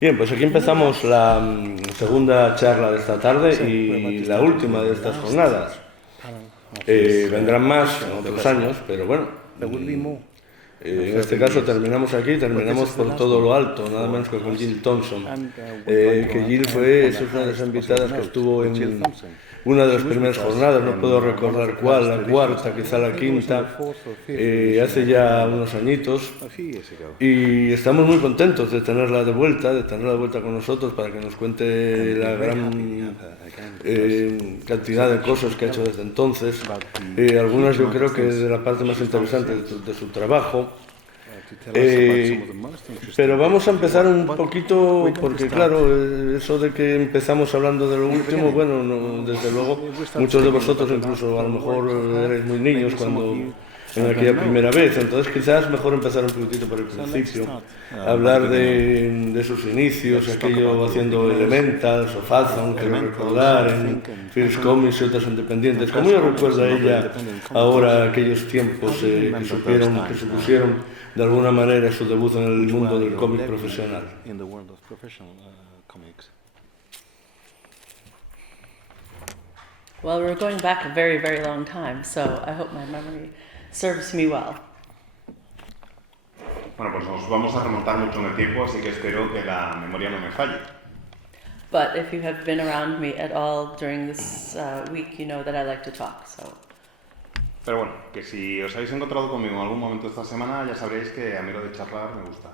Bien, pues aquí empezamos la segunda charla de esta tarde y la última de estas jornadas. Vendrán más en otros años, pero bueno, en este caso terminamos aquí, terminamos por todo lo alto, nada menos que con Jill Thompson. Que Jill es una de las invitadas que estuvo en una de las primeras jornadas, no puedo recordar cuál, la cuarta, quizá la quinta, hace ya unos añitos. Y estamos muy contentos de tenerla de vuelta con nosotros para que nos cuente la gran cantidad de cosas que ha hecho desde entonces. Algunas yo creo que de la parte más interesante de su trabajo. Pero vamos a empezar un poquito, porque claro, eso de que empezamos hablando de lo último, bueno, no, desde luego, muchos de vosotros incluso a lo mejor erais muy niños cuando en aquella primera vez, entonces quizás mejor empezar un poquitito por el principio, hablar de sus inicios, aquello haciendo Elementals o Phazon, quiero recordar, en First Comics y otras independientes. ¿Cómo yo recuerdo a ella ahora aquellos tiempos que supusieron de alguna manera su debut en el mundo del cómic profesional? Well, we're going back a very, very long time, so I hope my memory serves me well. Bueno, pues nos vamos a remontar mucho en el tiempo, así que espero que la memoria no me falle. But if you have been around me at all during this week, you know that I like to talk, so. Pero bueno, que si os habéis encontrado conmigo en algún momento esta semana, ya sabréis que a mí lo de charlar me gusta.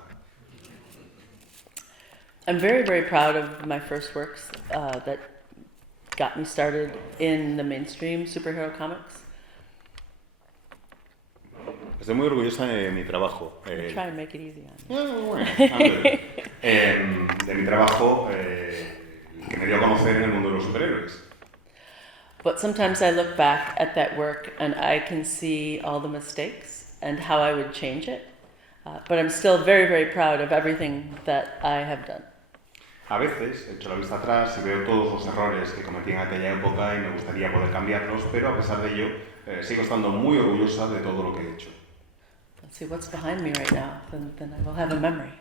I'm very, very proud of my first works that got me started in the mainstream superhero comics. Estoy muy orgullosa de mi trabajo. Try and make it easy on De mi trabajo que me dio a conocer en el mundo de los superhéroes. But sometimes I look back at that work and I can see all the mistakes and how I would change it. But I'm still very, very proud of everything that I have done. A veces echo la vista atrás y veo todos los errores que cometí en aquella época y me gustaría poder cambiarlos, pero a pesar de ello sigo estando muy orgullosa de todo lo que he hecho. Let's see what's behind me right now, then I will have a memory.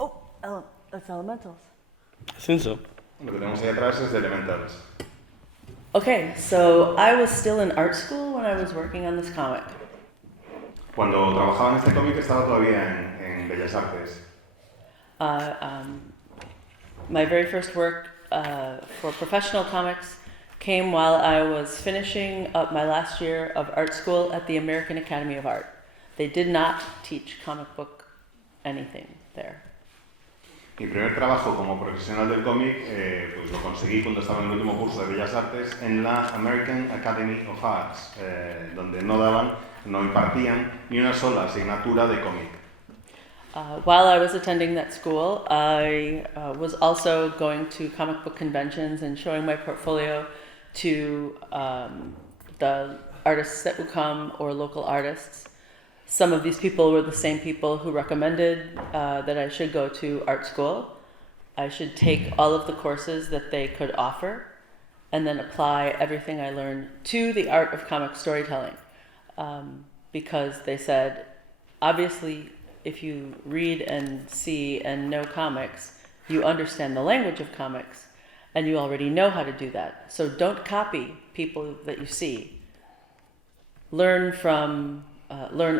Oh, that's Elementals. I think so. Lo que tenemos ahí atrás es de Elementals. Okay, so I was still in art school when I was working on this comic. Cuando trabajaba en este cómic estaba todavía en Bellas Artes. My very first work for professional comics came while I was finishing up my last year of art school at the American Academy of Art. They did not teach comic book anything there. Mi primer trabajo como profesional del cómic pues lo conseguí cuando estaba en el último curso de Bellas Artes en la American Academy of Arts, donde no impartían ni una sola asignatura de cómic. While I was attending that school, I was also going to comic book conventions and showing my portfolio to the artists that would come or local artists. Some of these people were the same people who recommended that I should go to art school. I should take all of the courses that they could offer and then apply everything I learned to the art of comic storytelling. Because they said, obviously, if you read and see and know comics, you understand the language of comics, and you already know how to do that. So don't copy people that you see. Learn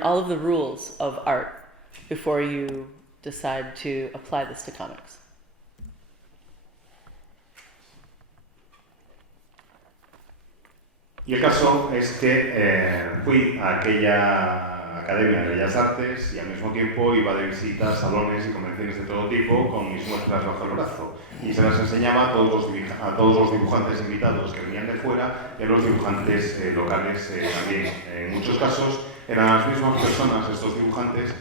all of the rules of art before you decide to apply this to comics. Y el caso es que fui a aquella Academia de Bellas Artes y al mismo tiempo iba de visita a salones y convenciones de todo tipo con mis muestras bajo el brazo y se las enseñaba a todos los dibujantes invitados que venían de fuera y a los dibujantes locales también. En muchos casos eran las mismas personas, estos dibujantes,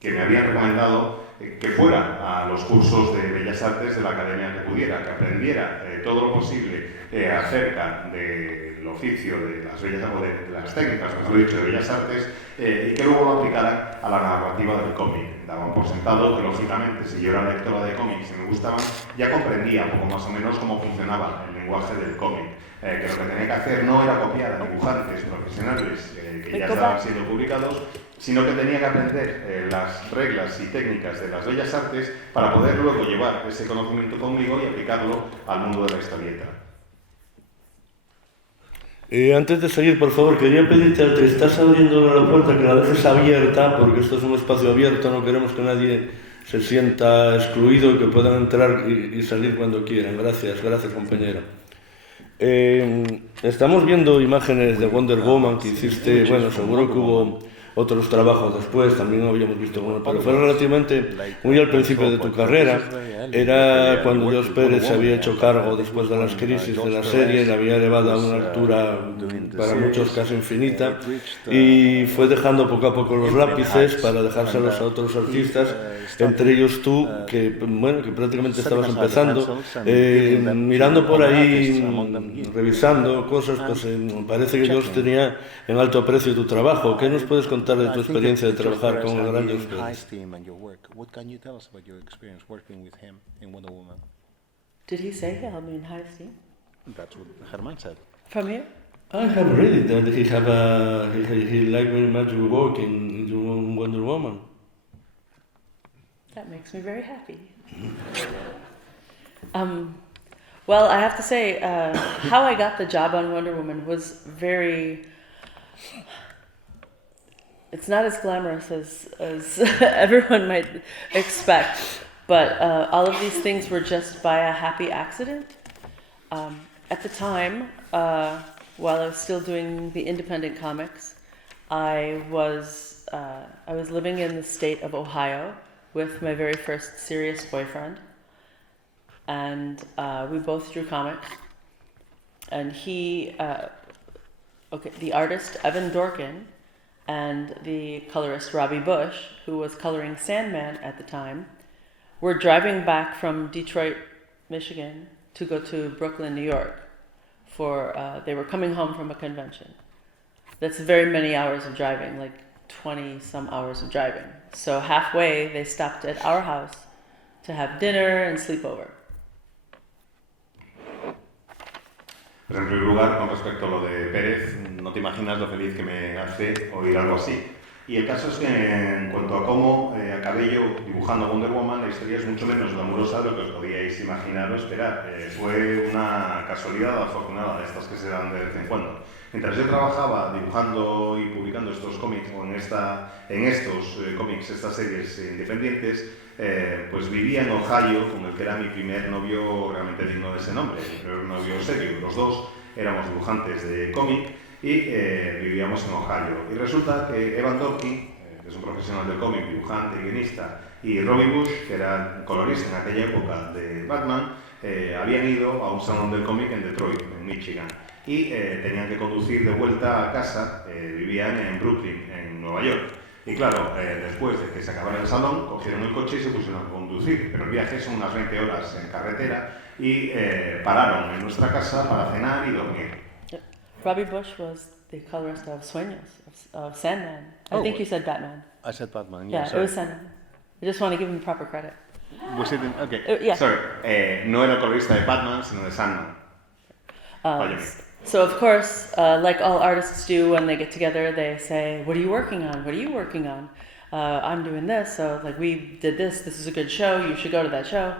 que me habían recomendado que fuera a los cursos de Bellas Artes de la Academia que pudiera, que aprendiera todo lo posible acerca del oficio de las bellas o de las técnicas, mejor dicho, de Bellas Artes y que luego lo aplicaran a la narrativa del cómic. Daban por sentado que, lógicamente, si yo era lectora de cómics y me gustaban, ya comprendía un poco más o menos cómo funcionaba el lenguaje del cómic. Que lo que tenía que hacer no era copiar a dibujantes profesionales que ya estaban siendo publicados, sino que tenía que aprender las reglas y técnicas de las bellas artes para poder luego llevar ese conocimiento conmigo y aplicarlo al mundo de la historieta. Antes de seguir, por favor, quería pedirte al que estás abriendo la puerta que la dejes abierta, porque esto es un espacio abierto, no queremos que nadie se sienta excluido y que puedan entrar y salir cuando quieran. Gracias, compañero. Estamos viendo imágenes de Wonder Woman que hiciste, bueno, seguro que hubo otros trabajos después, también habíamos visto, bueno, pero fue relativamente muy al principio de tu carrera, era cuando Josh Pérez se había hecho cargo después de las crisis de la serie, la había elevado a una altura para muchos casi infinita y fue dejando poco a poco los lápices para dejárselos a otros artistas, entre ellos tú, que bueno, que prácticamente estabas empezando, mirando por ahí, revisando cosas, pues parece que Josh tenía en alto aprecio tu trabajo. ¿Qué nos puedes contar de tu experiencia de trabajar con el gran Josh Pérez? Did he say he held me in high esteem? That's what Herman said. From you? I have read it that he liked very much your work in Wonder Woman. That makes me very happy. Well, I have to say, how I got the job on Wonder Woman was very... It's not as glamorous as everyone might expect, but all of these things were just by a happy accident. At the time, while I was still doing the independent comics, I was living in the state of Ohio with my very first serious boyfriend, and we both drew comics. And the artist Evan Dorkin and the colorist Robbie Bush, who was coloring Sandman at the time, were driving back from Detroit, Michigan, to go to Brooklyn, New York. They were coming home from a convention. That's very many hours of driving, like 20 some hours of driving. So halfway, they stopped at our house to have dinner and sleep over. Pues en primer lugar, con respecto a lo de Pérez, no te imaginas lo feliz que me hace oír algo así. Y el caso es que en cuanto a cómo acabé yo dibujando Wonder Woman, la historia es mucho menos glamurosa de lo que os podíais imaginar o esperar. Fue una casualidad afortunada de estas que se dan de vez en cuando. Mientras yo trabajaba dibujando y publicando estos cómics, o en estos cómics, estas series independientes, pues vivía en Ohio con el que era mi primer novio realmente digno de ese nombre, mi primer novio serio. Los dos éramos dibujantes de cómic y vivíamos en Ohio. Y resulta que Evan Dorkin, que es un profesional del cómic, dibujante, guionista, y Robbie Bush, que era colorista en aquella época de Batman, habían ido a un salón del cómic en Detroit, en Michigan, y tenían que conducir de vuelta a casa. Vivían en Brooklyn, en Nueva York. Y claro, después de que se acabara el salón, cogieron el coche y se pusieron a conducir. Pero el viaje son unas 20 horas en carretera y pararon en nuestra casa para cenar y dormir. Robbie Bush was the colorist of Sueños, of Sandman. I think you said Batman. I said Batman, Yeah, sorry. it was Sandman. I just want to give him proper credit. Was it in, okay. Yeah. Sorry, no era el colorista de Batman, sino de Sandman. So of course, like all artists do when they get together, they say, "What are you working on? What are you working on?" I'm doing this, so like we did this. This is a good show. You should go to that show.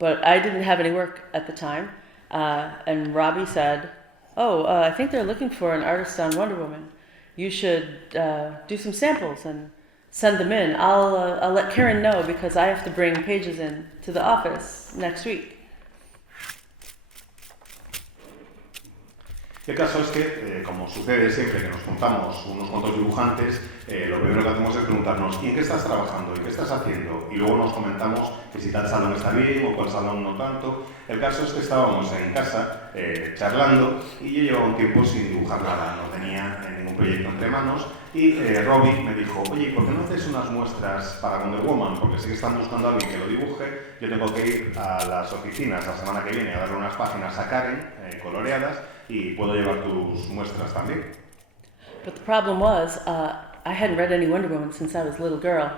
But I didn't have any work at the time, and Robbie said, "Oh, I think they're looking for an artist on Wonder Woman. You should do some samples and send them in. I'll let Karen know because I have to bring pages in to the office next week." El caso es que, como sucede siempre que nos juntamos unos cuantos dibujantes, lo primero que hacemos es preguntarnos ¿y en qué estás trabajando? ¿Y qué estás haciendo? Y luego nos comentamos que si tal salón está bien o cuál salón no tanto. El caso es que estábamos en casa charlando y yo llevaba un tiempo sin dibujar nada, no tenía ningún proyecto entre manos y Robbie me dijo, oye, ¿por qué no haces unas muestras para Wonder Woman? Porque sé que están buscando a alguien que lo dibuje, yo tengo que ir a las oficinas la semana que viene a darle unas páginas a Karen coloreadas y puedo llevar tus muestras también. But the problem was, I hadn't read any Wonder Woman since I was a little girl.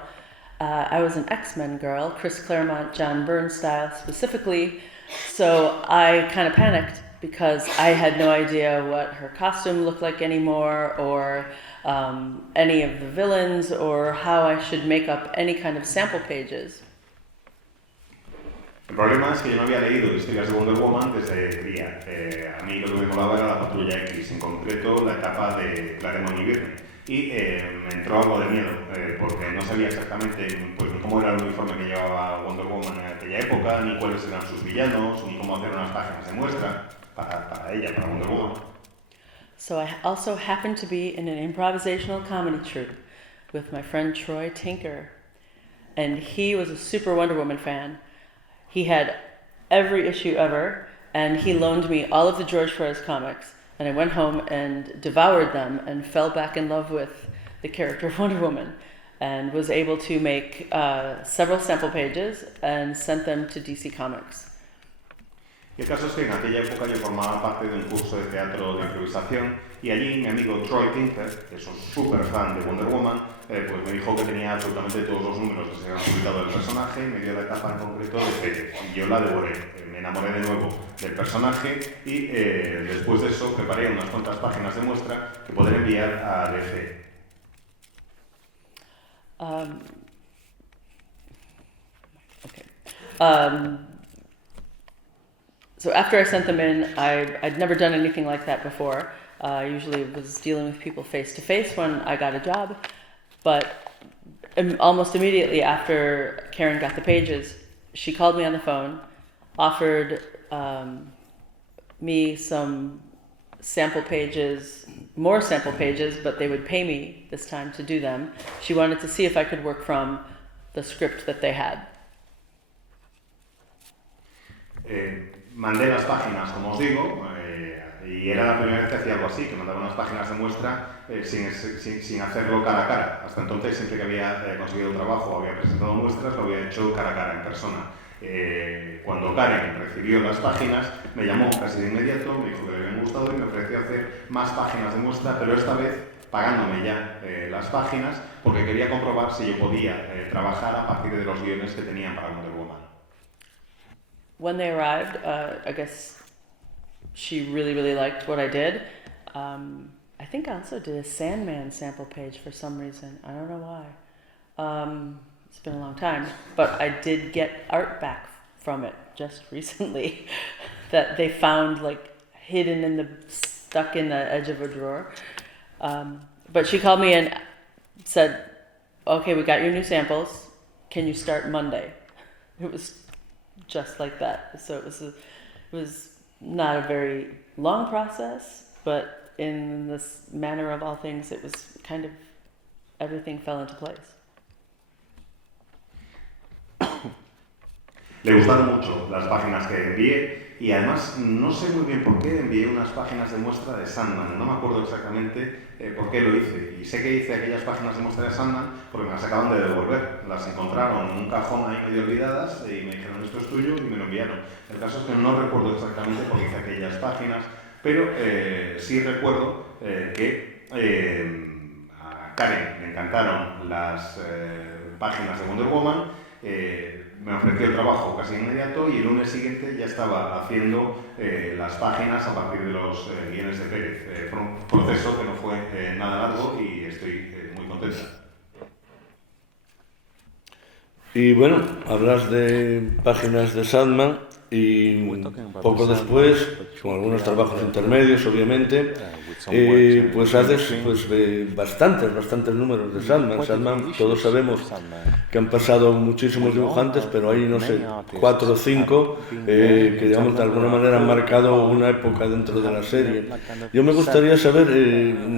I was an X-Men girl, Chris Claremont, John Byrne style specifically, so I kind of panicked because I had no idea what her costume looked like anymore or any of the villains or how I should make up any kind of sample pages. El problema es que yo no había leído historias de Wonder Woman desde cría. A mí lo que me molaba era la Patrulla X, en concreto la etapa de Claremont y Byrne. Y me entró algo de miedo, porque no sabía exactamente pues, ni cómo era el uniforme que llevaba Wonder Woman en aquella época, ni cuáles eran sus villanos, ni cómo hacer unas páginas de muestra para ella, para Wonder Woman. So I also happened to be in an improvisational comedy troupe with my friend Troy Tinker. And he was a super Wonder Woman fan. He had every issue ever, and he loaned me all of the George Perez comics. And I went home and devoured them and fell back in love with the character of Wonder Woman and was able to make several sample pages and sent them to DC Comics. Y el caso es que en aquella época yo formaba parte de un curso de teatro de improvisación y allí mi amigo Troy Tinker, que es un súper fan de Wonder Woman, pues me dijo que tenía absolutamente todos los números que se habían publicado del personaje y me dio la etapa en concreto de Pérez. Y yo la devoré, me enamoré de nuevo del personaje y después de eso preparé unas cuantas páginas de muestra que poder enviar a DC. So after I sent them in, I'd never done anything like that before. I usually was dealing with people face to face when I got a job, but almost immediately after Karen got the pages, she called me on the phone, offered me some sample pages, more sample pages, but they would pay me this time to do them. She wanted to see if I could work from the script that they had. Mandé las páginas, como os digo, y era la primera vez que hacía algo así, que mandaba unas páginas de muestra sin hacerlo cara a cara. Hasta entonces, siempre que había conseguido trabajo o había presentado muestras, lo había hecho cara a cara, en persona. Cuando Karen recibió las páginas, me llamó casi de inmediato, me dijo que le habían gustado y me ofreció hacer más páginas de muestra, pero esta vez pagándome ya las páginas, porque quería comprobar si yo podía trabajar a partir de los guiones que tenían para Wonder Woman. When they arrived, I guess she really liked what I did. I think I also did a Sandman sample page for some reason. I don't know why. It's been a long time. But I did get art back from it just recently that they found like stuck in the edge of a drawer. But she called me and said, okay, we got your new samples. Can you start Monday? It was just like that. So it was not a very long process, but in this manner of all things, it was kind of everything fell into place. Le gustaron mucho las páginas que envié y además no sé muy bien por qué envié unas páginas de muestra de Sandman. No me acuerdo exactamente por qué lo hice. Y sé que hice aquellas páginas de muestra de Sandman porque me las acaban de devolver. Las encontraron en un cajón ahí medio olvidadas y me dijeron esto es tuyo y me lo enviaron. El caso es que no recuerdo exactamente por qué hice aquellas páginas, pero sí recuerdo que a Karen le encantaron las páginas de Wonder Woman. Me ofreció el trabajo casi inmediato y el lunes siguiente ya estaba haciendo las páginas a partir de los guiones de Pérez. Fue un proceso que no fue nada largo y estoy muy contenta. Y bueno, hablas de páginas de Sandman y poco después, con algunos trabajos intermedios obviamente, pues haces bastantes números de Sandman. Sandman, todos sabemos que han pasado muchísimos dibujantes, pero hay, no sé, 4 o 5 que digamos de alguna manera han marcado una época dentro de la serie. Yo me gustaría saber,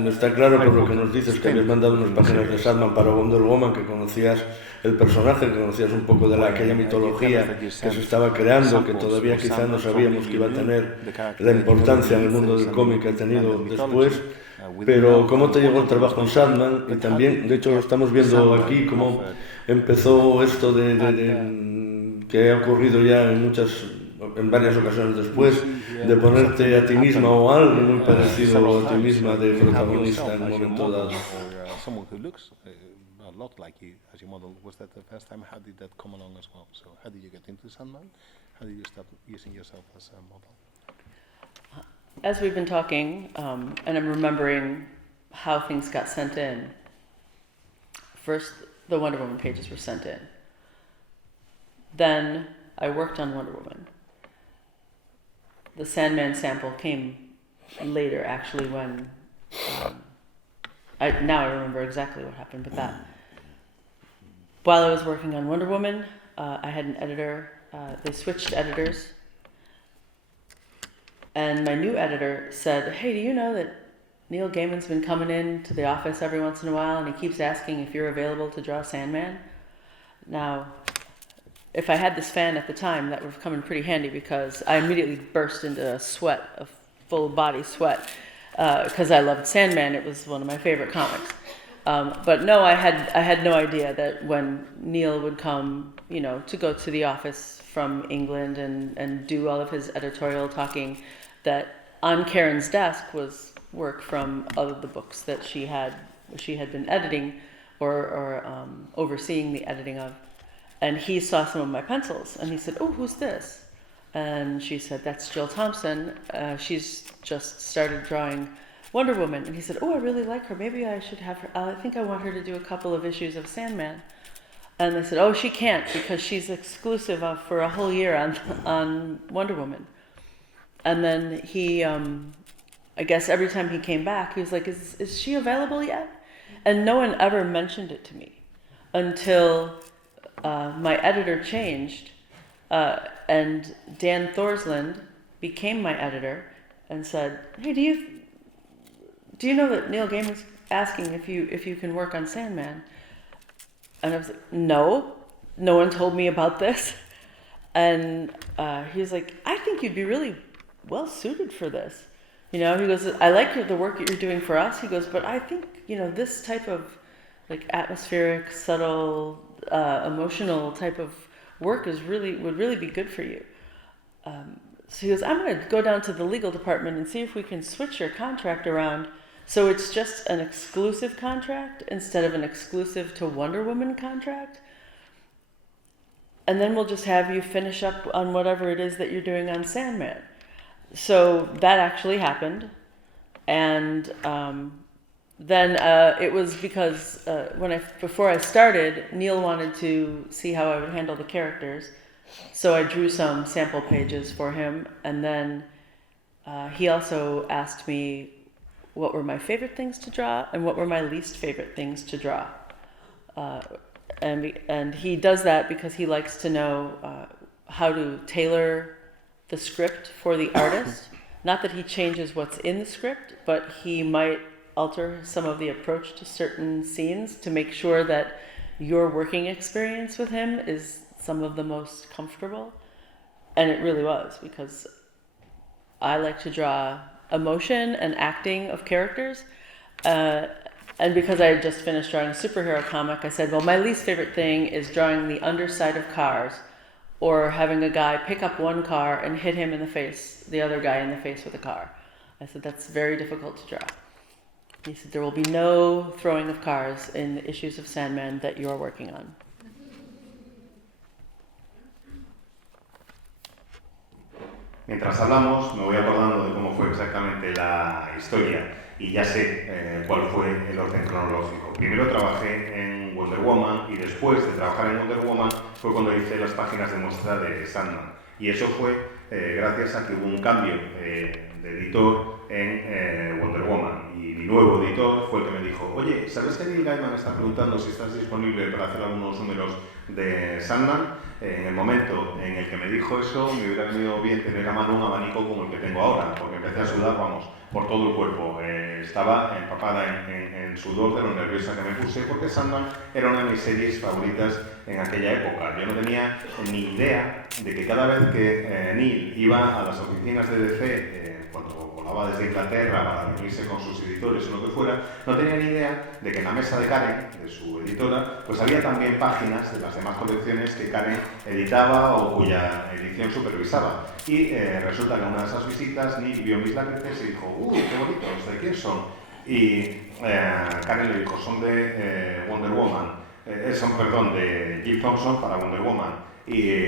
está claro por lo que nos dices que habías mandado unas páginas de Sandman para Wonder Woman, que conocías el personaje, que conocías un poco de aquella mitología que se estaba creando, que todavía quizá no sabíamos que iba a tener la importancia en el mundo del cómic que ha tenido después, pero ¿cómo te llegó el trabajo en Sandman? Y también, de hecho lo estamos viendo aquí, cómo empezó esto que ha ocurrido ya en varias ocasiones después, de ponerte a ti misma o a alguien muy parecido a ti misma de protagonista en un momento dado. A lot like you as your model. Was that the first time? How did that come along as well? So how did you get into Sandman? How did you start using yourself as a model? As we've been talking, and I'm remembering how things got sent in. First, the Wonder Woman pages were sent in. Then I worked on Wonder Woman. The Sandman sample came later, actually, when now I remember exactly what happened with that. While I was working on Wonder Woman, I had an editor. They switched editors. And my new editor said, hey, do you know that Neil Gaiman's been coming in to the office every once in a while and he keeps asking if you're available to draw Sandman? Now, if I had this fan at the time, that would have come in pretty handy because I immediately burst into a sweat, a full body sweat, because I loved Sandman. It was one of my favorite comics. But no, I had no idea that when Neil would come, to go to the office from England and do all of his editorial talking, that on Karen's desk was work from all of the books that she had been editing or overseeing the editing of. And he saw some of my pencils and he said, oh, who's this? And she said, that's Jill Thompson. She's just started drawing Wonder Woman. And he said, oh, I really like her. Maybe I should have her. I think I want her to do a couple of issues of Sandman. And they said, oh, she can't because she's exclusive for a whole year on Wonder Woman. And then he, I guess every time he came back, he was like, is she available yet? And no one ever mentioned it to me until my editor changed. And Dan Thorsland became my editor and said, hey, do you know that Neil Gaiman's asking if you can work on Sandman? And I was like, no one told me about this. And he was like, I think you'd be really well suited for this. He goes, I like the work that you're doing for us. He goes, but I think, this type of like atmospheric, subtle, emotional type of work would really be good for you. So he goes, I'm going to go down to the legal department and see if we can switch your contract around so it's just an exclusive contract instead of an exclusive to Wonder Woman contract. And then we'll just have you finish up on whatever it is that you're doing on Sandman. So that actually happened. And then it was because before I started, Neil wanted to see how I would handle the characters. So I drew some sample pages for him. And then he also asked me what were my favorite things to draw and what were my least favorite things to draw. And he does that because he likes to know how to tailor the script for the artist. Not that he changes what's in the script, but he might alter some of the approach to certain scenes to make sure that your working experience with him is some of the most comfortable. And it really was, because I like to draw emotion and acting of characters. And because I had just finished drawing a superhero comic, I said, well, my least favorite thing is drawing the underside of cars or having a guy pick up one car and hit him in the face, the other guy in the face with a car. I said, that's very difficult to draw. He said, there will be no throwing of cars in the issues of Sandman that you're working on. Mientras hablamos, me voy acordando de cómo fue exactamente la historia y ya sé cuál fue el orden cronológico. Primero trabajé en Wonder Woman y después de trabajar en Wonder Woman fue cuando hice las páginas de muestra de Sandman. Y eso fue gracias a que hubo un cambio de editor en Wonder Woman. Y mi nuevo editor fue el que me dijo, oye, ¿sabes que Neil Gaiman está preguntando si estás disponible para hacer algunos números de Sandman? En el momento en el que me dijo eso, me hubiera venido bien tener a mano un abanico como el que tengo ahora, porque empecé a sudar, por todo el cuerpo. Estaba empapada en sudor de lo nerviosa que me puse, porque Sandman era una de mis series favoritas en aquella época. Yo no tenía ni idea de que cada vez que Neil iba a las oficinas de DC, cuando volaba desde Inglaterra para reunirse con sus editores o lo que fuera, no tenía ni idea de que en la mesa de Karen, de su editora, pues había también páginas de las demás colecciones que Karen editaba o cuya edición supervisaba. Y resulta que en una de esas visitas Neil vio mis lápices y dijo, ¡uy, qué bonitos! ¿De quién son? Y Karen le dijo, son de Wonder Woman, son de Jill Thompson para Wonder Woman. Y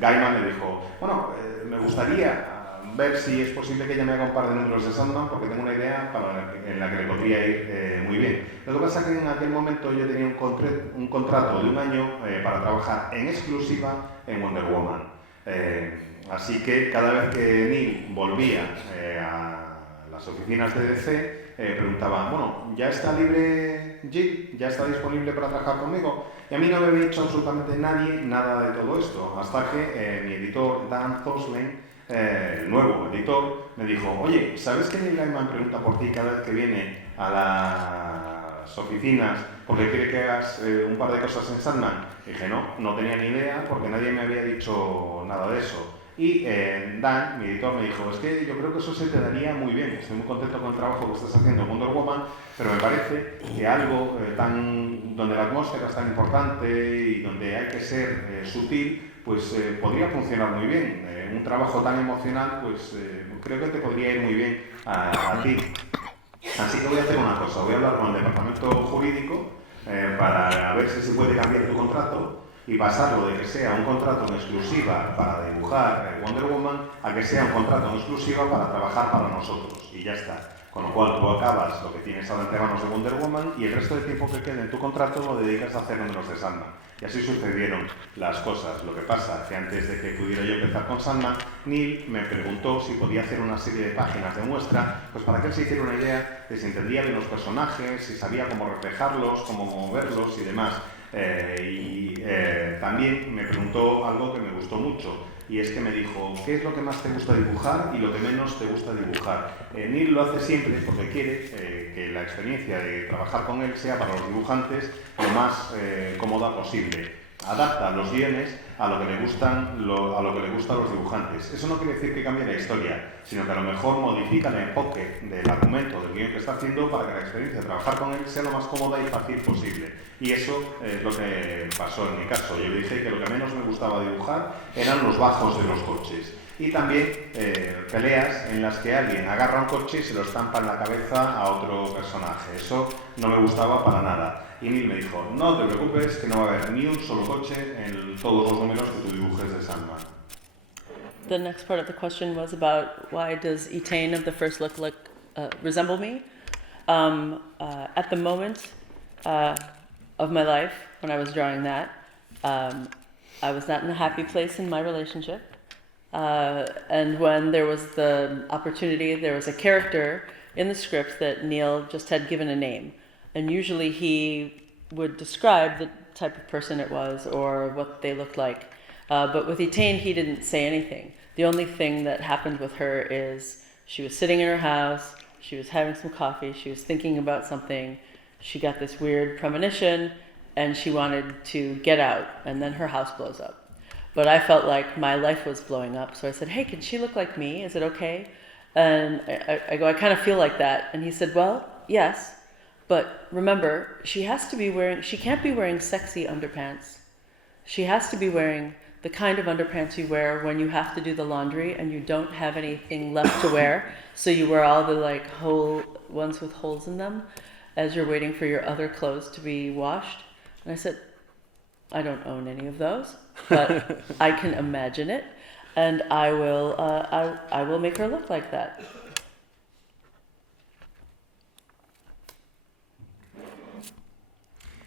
Gaiman le dijo, bueno, me gustaría ver si es posible que ella me haga un par de números de Sandman, porque tengo una idea en la que le podría ir muy bien. Lo que pasa es que en aquel momento yo tenía un contrato de 1 año para trabajar en exclusiva en Wonder Woman. Así que cada vez que Neil volvía a las oficinas de DC, preguntaba, bueno, ¿ya está libre Jill? ¿Ya está disponible para trabajar conmigo? Y a mí no me había dicho absolutamente nadie nada de todo esto, hasta que mi editor, Dan Zoslin, el nuevo editor, me dijo, oye, ¿sabes que Neil Gaiman pregunta por ti cada vez que viene a las oficinas porque quiere que hagas un par de cosas en Sandman? Y dije, no tenía ni idea porque nadie me había dicho nada de eso. Y Dan, mi editor, me dijo, es que yo creo que eso se te daría muy bien, estoy muy contento con el trabajo que estás haciendo en Wonder Woman, pero me parece que algo donde la atmósfera es tan importante y donde hay que ser sutil, pues podría funcionar muy bien. Un trabajo tan emocional, pues creo que te podría ir muy bien a ti. Así que voy a hacer una cosa, voy a hablar con el departamento jurídico para ver si se puede cambiar tu contrato y pasarlo de que sea un contrato en exclusiva para dibujar Wonder Woman a que sea un contrato en exclusiva para trabajar para nosotros. Y ya está. Con lo cual tú acabas lo que tienes ahora entre manos de Wonder Woman y el resto del tiempo que quede en tu contrato lo dedicas a hacer números de Sandman. Y así sucedieron las cosas. Lo que pasa es que antes de que pudiera yo empezar con Sandman, Neil me preguntó si podía hacer una serie de páginas de muestra, pues para que él se hiciera una idea de si entendía bien los personajes, si sabía cómo reflejarlos, cómo moverlos y demás. También me preguntó algo que me gustó mucho, y es que me dijo, ¿qué es lo que más te gusta dibujar y lo que menos te gusta dibujar? Neil lo hace siempre porque quiere que la experiencia de trabajar con él sea para los dibujantes lo más cómoda posible. Adapta los guiones a lo que le gusta a los dibujantes. Eso no quiere decir que cambie la historia, sino que a lo mejor modifica el enfoque del argumento, del guion que está haciendo para que la experiencia de trabajar con él sea lo más cómoda y fácil posible. Y eso es lo que pasó en mi caso. Yo le dije que lo que menos me gustaba dibujar eran los bajos de los coches. Y también peleas en las que alguien agarra un coche y se lo estampa en la cabeza a otro personaje. Eso no me gustaba para nada. Y Neil me dijo, no te preocupes, que no va a haber ni un solo coche en todos los números que tú dibujes de Sandman. The next part of the question was about why does Etain of the first look resemble me? At the moment of my life, when I was drawing that, I was not in a happy place in my relationship. And when there was the opportunity, there was a character in the script that Neil just had given a name. And usually he would describe the type of person it was or what they looked like. But with Etain, he didn't say anything. The only thing that happened with her is she was sitting in her house, she was having some coffee, she was thinking about something, she got this weird premonition, and she wanted to get out, and then her house blows up. But I felt like my life was blowing up, so I said, hey, can she look like me? Is it okay? And I go, I kind of feel like that. And he said, well, yes, but remember, she can't be wearing sexy underpants. She has to be wearing the kind of underpants you wear when you have to do the laundry and you don't have anything left to wear, so you wear all the whole ones with holes in them as you're waiting for your other clothes to be washed. And I said, I don't own any of those, but I can imagine it, and I will make her look like that.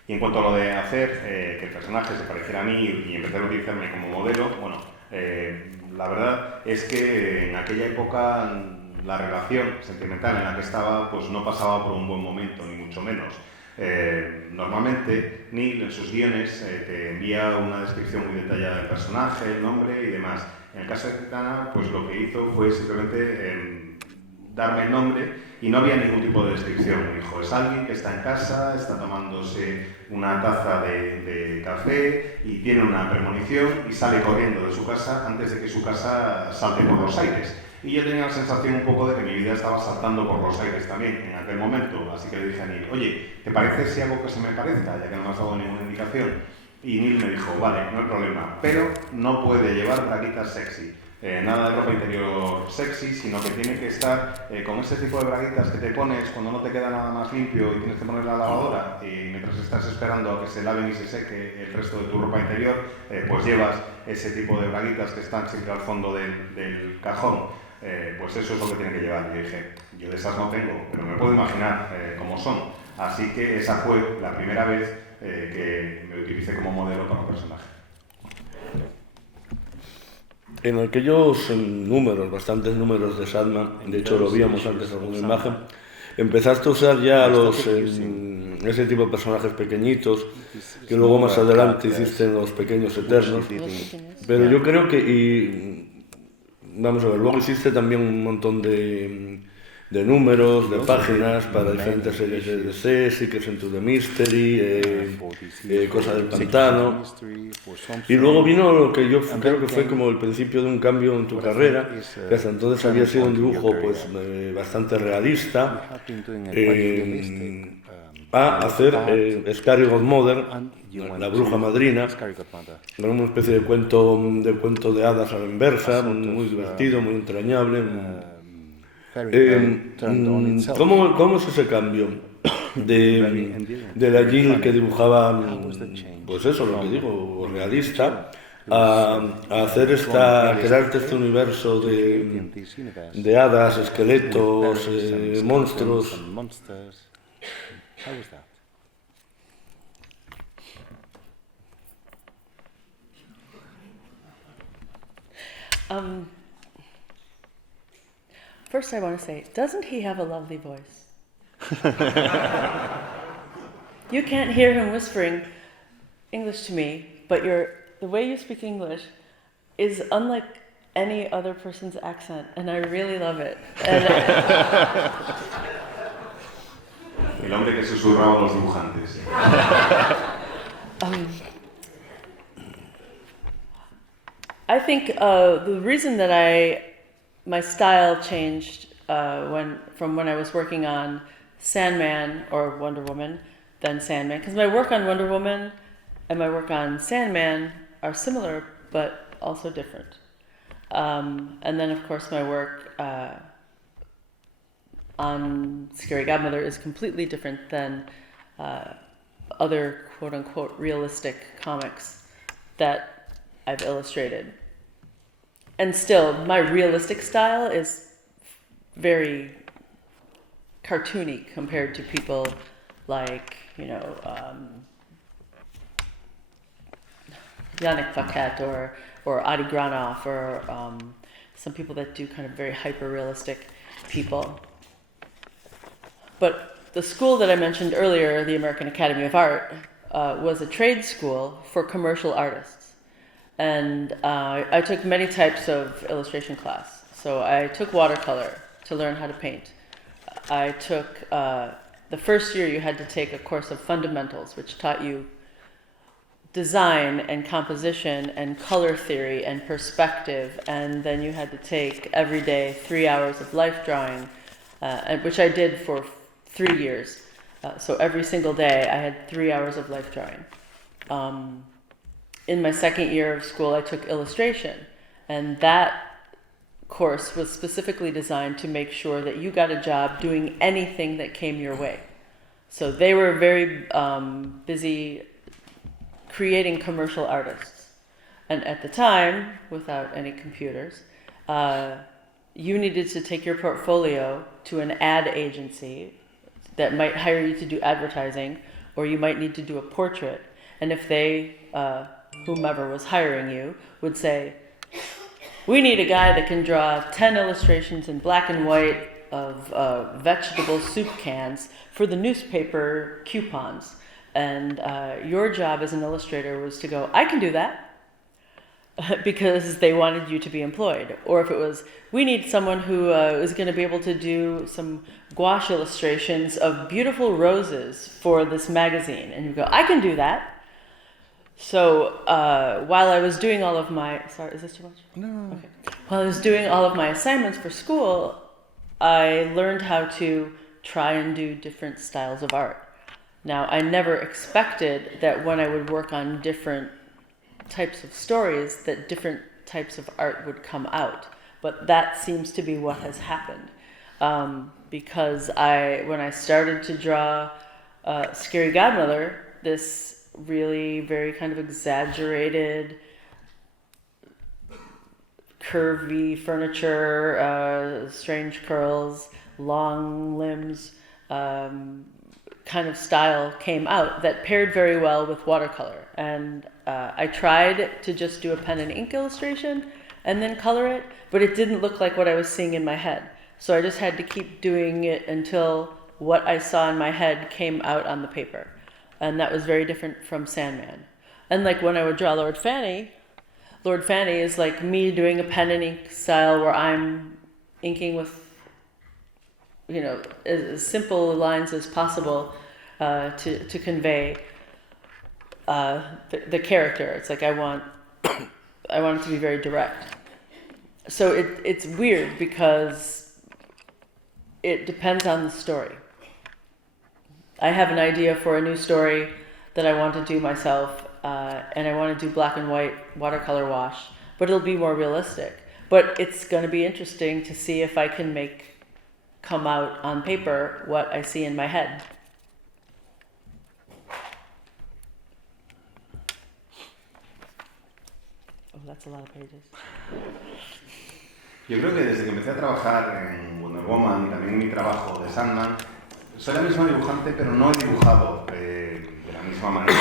Y en cuanto a lo de hacer que el personaje se pareciera a mí y empezar a utilizarme como modelo, bueno, la verdad es que en aquella época la relación sentimental en la que estaba pues no pasaba por un buen momento, ni mucho menos. Normalmente Neil en sus guiones te envía una descripción muy detallada del personaje, el nombre y demás. En el caso de Zatanna, pues lo que hizo fue simplemente darme el nombre y no había ningún tipo de descripción. Me dijo, es alguien que está en casa, está tomándose una taza de café y tiene una premonición y sale corriendo de su casa antes de que su casa salte por los aires. Y yo tenía la sensación un poco de que mi vida estaba saltando por los aires también en aquel momento. Así que le dije a Neil, oye, ¿te parece si hago que se me parezca, ya que no me has dado ninguna indicación? Y Neil me dijo, vale, no hay problema, pero no puede llevar braguitas sexy. Nada de ropa interior sexy, sino que tiene que estar con ese tipo de braguitas que te pones cuando no te queda nada más limpio y tienes que poner la lavadora y mientras estás esperando a que se laven y se seque el resto de tu ropa interior, pues llevas ese tipo de braguitas que están siempre al fondo del cajón. pues eso es lo que tienen que llevar. Y dije, yo de esas no tengo, pero me puedo imaginar cómo son. Así que esa fue la primera vez que me utilicé como modelo para un personaje. En aquellos números, bastantes números de Sandman, de hecho lo víamos antes en alguna imagen, empezaste a usar ya ese tipo de personajes pequeñitos, que luego más adelante hiciste en Los Pequeños Eternos, pero yo creo que, vamos a ver, luego hiciste también un montón de números, de páginas para diferentes series de DC, Secrets into the Mystery, Cosa del Pantano. Y luego vino lo que yo creo que fue como el principio de un cambio en tu carrera, que hasta entonces había sido un dibujo pues bastante realista, a hacer Scary Godmother, la bruja madrina, con una especie de cuento de hadas a la inversa, muy divertido, muy entrañable. ¿Cómo es ese cambio de la Jill que dibujaba, pues eso, lo que digo, realista, a crearte este universo de hadas, esqueletos, monstruos? First, I want to say, doesn't he have a lovely voice? You can't hear him whispering English to me, but the way you speak English is unlike any other person's accent, and I really love it. And El hombre que susurraba a los dibujantes. I think the reason that my style changed from when I was working on Sandman or Wonder Woman, then Sandman, because my work on Wonder Woman and my work on Sandman are similar but also different. And then of course my work on Scary Godmother is completely different than other quote-unquote realistic comics that I've illustrated. And still, my realistic style is very cartoony compared to people like, Yannick Paquette or Adi Granov or some people that do kind of very hyper-realistic people. But the school that I mentioned earlier, the American Academy of Art, was a trade school for commercial artists. And I took many types of illustration class. So I took watercolor to learn how to paint. I took, the first year you had to take a course of fundamentals, which taught you design and composition and color theory and perspective. And then you had to take every day 3 hours of life drawing, which I did for 3 years. So every single day I had 3 hours of life drawing. In my second year of school, I took illustration, and that course was specifically designed to make sure that you got a job doing anything that came your way. So they were very busy creating commercial artists. And at the time, without any computers, you needed to take your portfolio to an ad agency that might hire you to do advertising, or you might need to do a portrait. And if they, whomever was hiring you, would say, we need a guy that can draw 10 illustrations in black and white of vegetable soup cans for the newspaper coupons. And your job as an illustrator was to go, I can do that, because they wanted you to be employed. Or if it was, we need someone who is going to be able to do some gouache illustrations of beautiful roses for this magazine. And you go, I can do that. So while I was doing all of my, sorry, is this too much? No. Okay. While I was doing all of my assignments for school, I learned how to try and do different styles of art. Now, I never expected that when I would work on different types of stories, that different types of art would come out. But that seems to be what has happened. Because when I started to draw Scary Godmother, this really very kind of exaggerated, curvy furniture, strange curls, long limbs kind of style came out that paired very well with watercolor. And I tried to just do a pen and ink illustration and then color it, but it didn't look like what I was seeing in my head. So I just had to keep doing it until what I saw in my head came out on the paper. And that was very different from Sandman. And like when I would draw Lord Fanny is like me doing a pen and ink style where I'm inking with, you know, as simple lines as possible to convey the character. It's like I want it to be very direct. So it's weird because it depends on the story. I have an idea for a new story that I want to do myself, and I want to do black and white watercolor wash, but it'll be more realistic. But it's going to be interesting to see if I can come out on paper what I see in my head. Oh, that's a lot of pages. Yo creo que desde que empecé a trabajar en Wonder Woman y también en mi trabajo de Sandman, soy la misma dibujante, pero no he dibujado de la misma manera.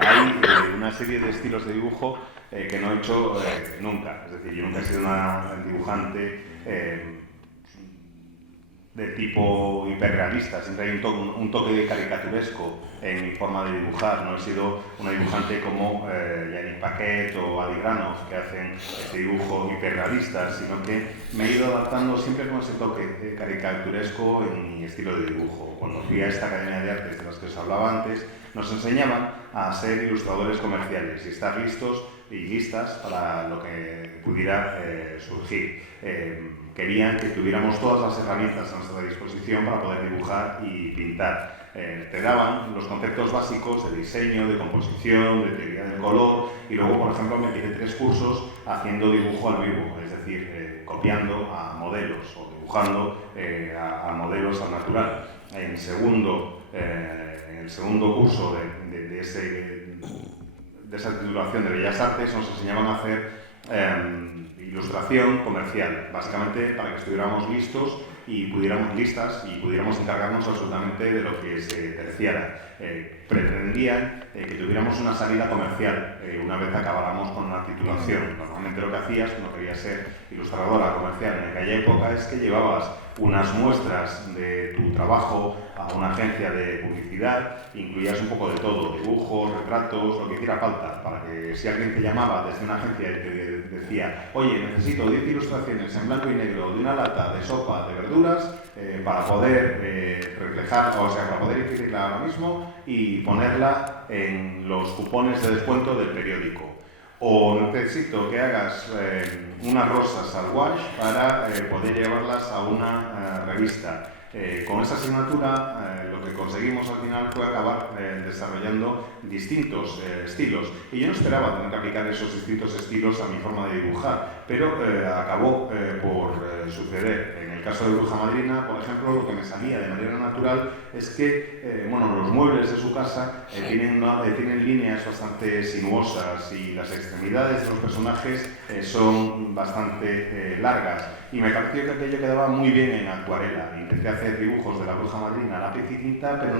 Hay una serie de estilos de dibujo que no he hecho nunca. Es decir, yo nunca he sido una dibujante de tipo hiperrealista. Siempre hay un toque caricaturesco en mi forma de dibujar. No he sido una dibujante como Yannick Paquet o Adi Granoff, que hacen este dibujo hiperrealista, sino que me he ido adaptando siempre con ese toque caricaturesco en mi estilo de dibujo. Cuando fui a esta Academia de Artes de las que os hablaba antes, nos enseñaban a ser ilustradores comerciales y estar listos y listas para lo que pudiera surgir. Querían que tuviéramos todas las herramientas a nuestra disposición para poder dibujar y pintar. Te daban los conceptos básicos de diseño, de composición, de teoría del color, y luego, por ejemplo, me hice 3 cursos haciendo dibujo al vivo, es decir, copiando a modelos o dibujando a modelos al natural. En el segundo curso de esa titulación de Bellas Artes nos enseñaban a hacer ilustración comercial, básicamente para que estuviéramos listos y pudiéramos encargarnos absolutamente de lo que se terciara. Pretendían que tuviéramos una salida comercial una vez acabáramos con una titulación. Normalmente lo que hacías, cuando querías ser ilustradora comercial en aquella época, es que llevabas unas muestras de tu trabajo a una agencia de publicidad, incluías un poco de todo, dibujos, retratos, lo que hiciera falta, para que si alguien te llamaba desde una agencia y te decía, oye, necesito 10 ilustraciones en blanco y negro de una lata de sopa de verduras para poder reflejar, o sea, para poder imprimirla ahora mismo y ponerla en los cupones de descuento del periódico. O necesito que hagas unas rosas al wash para poder llevarlas a una revista. Con esa asignatura lo que conseguimos al final fue acabar desarrollando distintos estilos. Y yo no esperaba tener que aplicar esos distintos estilos a mi forma de dibujar, pero acabó por suceder. En el caso de Bruja Madrina, por ejemplo, lo que me salía de manera natural es que los muebles de su casa tienen líneas bastante sinuosas y las extremidades de los personajes son bastante largas. Y me pareció que aquello quedaba muy bien en acuarela. Intenté hacer dibujos de la Bruja Madrina a lápiz y tinta, pero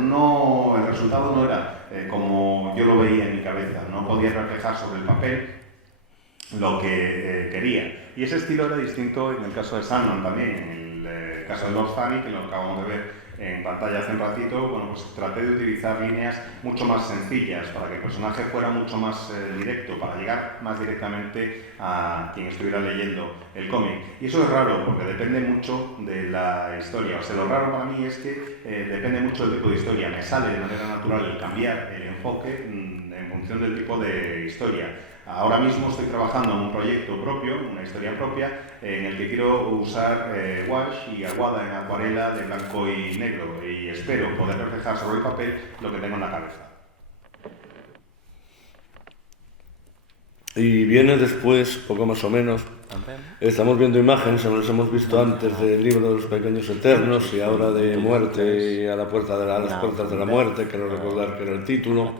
el resultado no era como yo lo veía en mi cabeza. No podía reflejar sobre el papel lo que quería. Y ese estilo era distinto en el caso de Sandman también. En el caso de Lord Fanny, que lo acabamos de ver en pantalla hace un ratito, pues traté de utilizar líneas mucho más sencillas para que el personaje fuera mucho más directo, para llegar más directamente a quien estuviera leyendo el cómic. Y eso es raro, porque depende mucho de la historia. O sea, lo raro para mí es que depende mucho del tipo de historia. Me sale de manera natural el cambiar el enfoque en función del tipo de historia. Ahora mismo estoy trabajando en un proyecto propio, una historia propia, en el que quiero usar wash y aguada en acuarela de blanco y negro, y espero poder reflejar sobre el papel lo que tengo en la cabeza. Y viene después, poco más o menos, Estamos viendo imágenes, las hemos visto antes del libro de los pequeños eternos y ahora de muerte a las puertas de la muerte, quiero recordar que era el título.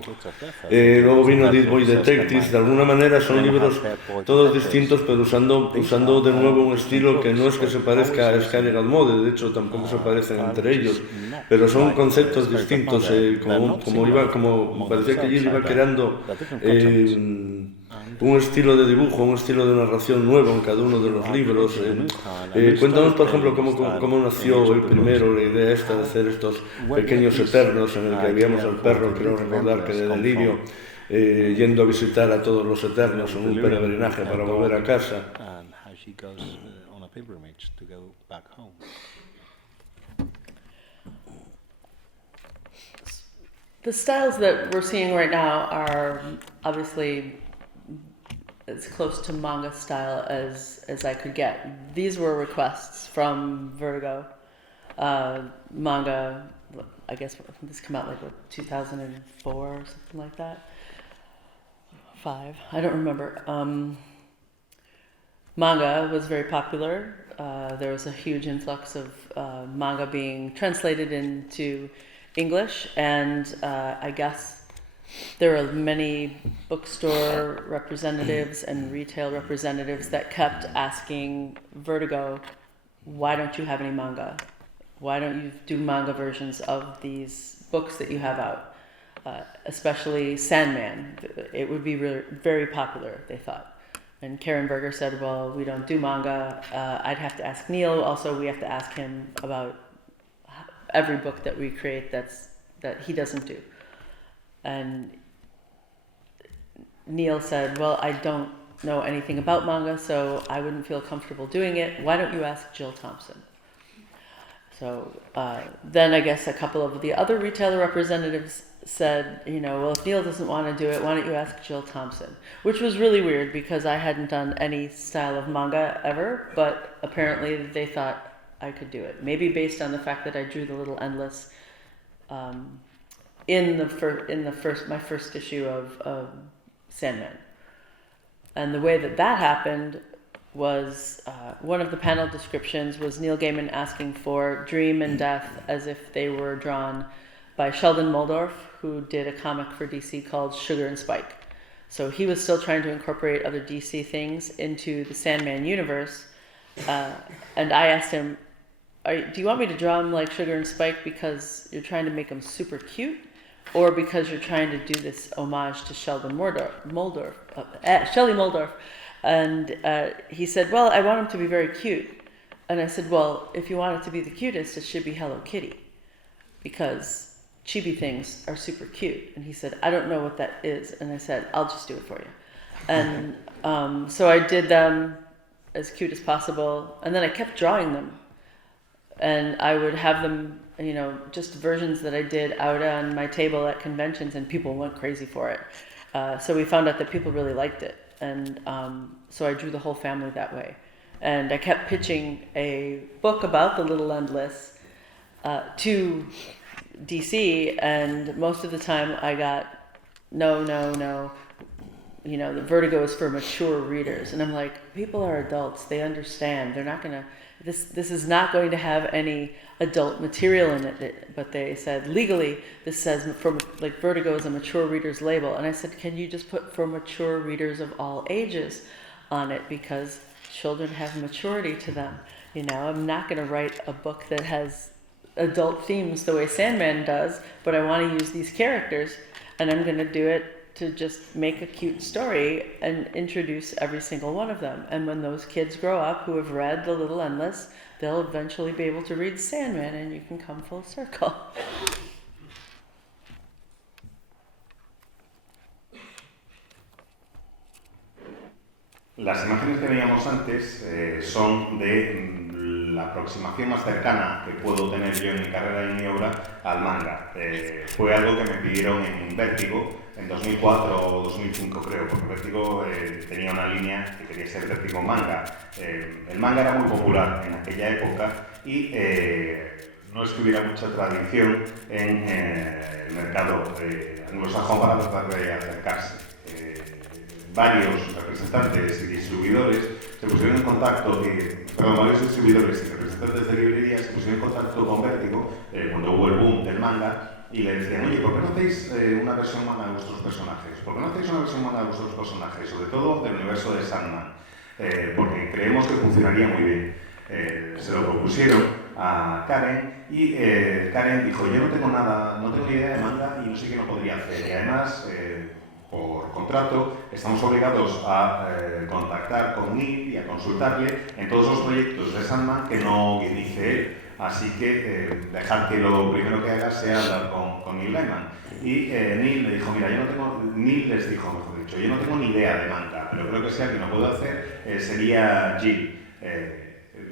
Luego vino Dead Boy Detectives. De alguna manera son libros todos distintos, pero usando de nuevo un estilo que no es que se parezca a Sky Mode, de hecho tampoco se parecen entre ellos, pero son conceptos distintos, como parecía que Jill iba creando un estilo de dibujo, un estilo de narración nuevo en cada uno de los libros. Cuéntanos, por ejemplo, cómo nació el primero, la idea esta de hacer estos pequeños eternos en el que habíamos al perro, creo recordar que de delirio, yendo a visitar a todos los eternos en un peregrinaje para volver a casa. The styles that we're seeing right now are obviously as close to manga style as I could get. These were requests from Vertigo. Manga, I guess this came out like 2004 or something like that. 5, I don't remember. Manga was very popular. There was a huge influx of manga being translated into English, and I guess there are many bookstore representatives and retail representatives that kept asking Vertigo, why don't you have any manga? Why don't you do manga versions of these books that you have out? Especially Sandman. It would be very popular, they thought. And Karen Berger said, well, we don't do manga. I'd have to ask Neil. Also, we have to ask him about every book that we create that he doesn't do. And Neil said, well, I don't know anything about manga, so I wouldn't feel comfortable doing it. Why don't you ask Jill Thompson? So then I guess a couple of the other retailer representatives said, well, if Neil doesn't want to do it, why don't you ask Jill Thompson? Which was really weird because I hadn't done any style of manga ever, but apparently they thought I could do it. Maybe based on the fact that I drew the Little Endless in my first issue of Sandman. And the way that happened was one of the panel descriptions was Neil Gaiman asking for Dream and Death as if they were drawn by Sheldon Moldorf, who did a comic for DC called Sugar and Spike. So he was still trying to incorporate other DC things into the Sandman universe. And I asked him, do you want me to draw him like Sugar and Spike because you're trying to make him super cute? Or because you're trying to do this homage to Shelley Moldorf. And he said, well, I want him to be very cute. And I said, well, if you want it to be the cutest, it should be Hello Kitty. Because chibi things are super cute. And he said, I don't know what that is. And I said, I'll just do it for you. And so I did them as cute as possible. And then I kept drawing them. And I would have them, just versions that I did out on my table at conventions, and people went crazy for it. So we found out that people really liked it. And so I drew the whole family that way. And I kept pitching a book about the Little Endless to DC, and most of the time I got, no. The Vertigo is for mature readers. And I'm like, people are adults. They understand. They're not going to... This is not going to have any adult material in it, but they said legally this says Vertigo is a mature reader's label, and I said, can you just put for mature readers of all ages on it, because children have maturity to them. I'm not going to write a book that has adult themes the way Sandman does, but I want to use these characters, and I'm going to do it to just make a cute story and introduce every single one of them. And when those kids grow up who have read The Little Endless, they'll eventually be able to read Sandman, and you can come full circle. Las imágenes que veíamos antes son de la aproximación más cercana que puedo tener yo en mi carrera y en mi obra al manga. Fue algo que me pidieron en Vértigo en 2004 o 2005 creo, porque Vértigo tenía una línea que quería ser Vértigo Manga. El manga era muy popular en aquella época y no es que hubiera mucha tradición en el mercado anglosajón para tratar de acercarse. Varios representantes y distribuidores se pusieron en contacto, varios distribuidores y representantes de librerías se pusieron en contacto con Vértigo cuando hubo el boom del manga y le decían, oye, ¿por qué no hacéis una versión manga de vuestros personajes? ¿Por qué no hacéis una versión manga de vuestros personajes? Sobre todo del universo de Sandman, porque creemos que funcionaría muy bien. Se lo propusieron a Karen y Karen dijo, yo no tengo ni idea de manga y no sé qué no podría hacer. Y además, por contrato, estamos obligados a contactar con Neil y a consultarle en todos los proyectos de Sandman que no dice él. Así que dejar que lo primero que haga sea hablar con Neil Gaiman. Y Neil le dijo, mira, Neil les dijo, mejor dicho, yo no tengo ni idea de manga, pero creo que si alguien lo puedo hacer sería Jill.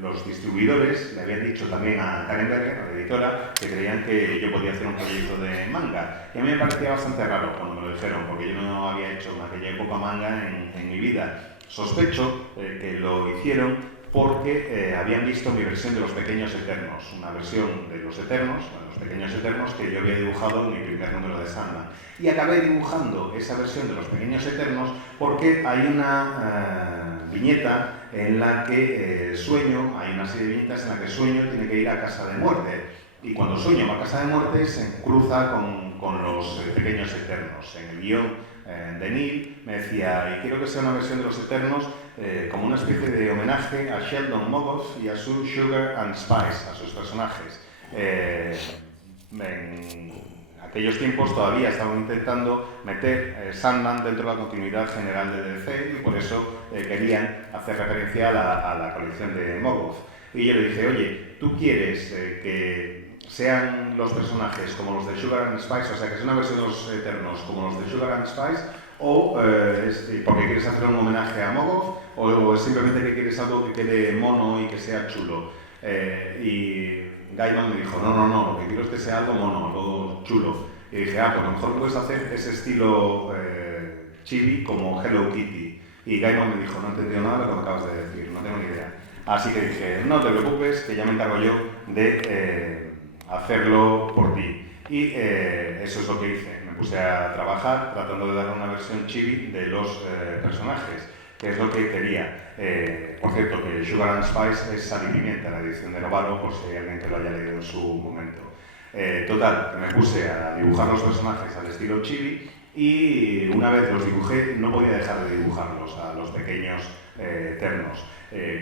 Los distribuidores le habían dicho también a Karen Berger, la editora, que creían que yo podía hacer un proyecto de manga. Y a mí me parecía bastante raro cuando me lo dijeron, porque yo no había hecho en aquella época manga en mi vida. Sospecho que lo hicieron porque habían visto mi versión de Los Pequeños Eternos, una versión de Los Eternos, Los Pequeños Eternos, que yo había dibujado en mi primer número de Sandman. Y acabé dibujando esa versión de Los Pequeños Eternos porque hay una viñeta en la que Sueño, hay una serie de viñetas en la que Sueño tiene que ir a Casa de Muerte. Y cuando Sueño va a Casa de Muerte se cruza con Los Pequeños Eternos. En el guión de Neil me decía, y quiero que sea una versión de Los Eternos como una especie de homenaje a Sheldon Mogoth y a su Sugar and Spice, a sus personajes. En aquellos tiempos todavía estaban intentando meter Sandman dentro de la continuidad general de DC y por eso querían hacer referencia a la colección de Mogoth. Y yo le dije, oye, ¿tú quieres que sean los personajes como los de Sugar and Spice, o sea, que sea una versión de Los Eternos como los de Sugar and Spice, o porque quieres hacer un homenaje a Mogoth, o simplemente que quieres algo que quede mono y que sea chulo? Y Gaiman me dijo, no, lo que quiero es que sea algo mono, algo chulo. Y dije, pues lo mejor puedes hacer ese estilo chibi como Hello Kitty. Y Gaiman me dijo, no he entendido nada de lo que me acabas de decir, no tengo ni idea. Así que dije, no te preocupes, que ya me encargo yo de hacerlo por ti. Y eso es lo que hice. Me puse a trabajar tratando de dar una versión chibi de los personajes, que es lo que quería. Por cierto, que Sugar and Spice es Sal y Pimienta, la edición de Novaro, por si hay alguien que lo haya leído en su momento. Total, que me puse a dibujar los personajes al estilo chibi y una vez los dibujé no podía dejar de dibujarlos a Los Pequeños Eternos.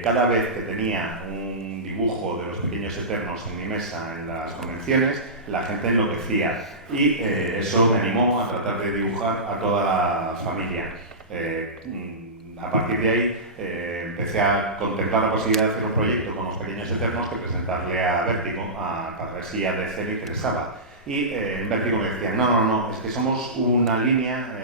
Cada vez que tenía un dibujo de Los Pequeños Eternos en mi mesa en las convenciones, la gente enloquecía y eso me animó a tratar de dibujar a toda la familia. A partir de ahí empecé a contemplar la posibilidad de hacer un proyecto con Los Pequeños Eternos que presentarle a Vértigo para ver si a DC le interesaba. Y en Vértigo me decían, no, es que somos una línea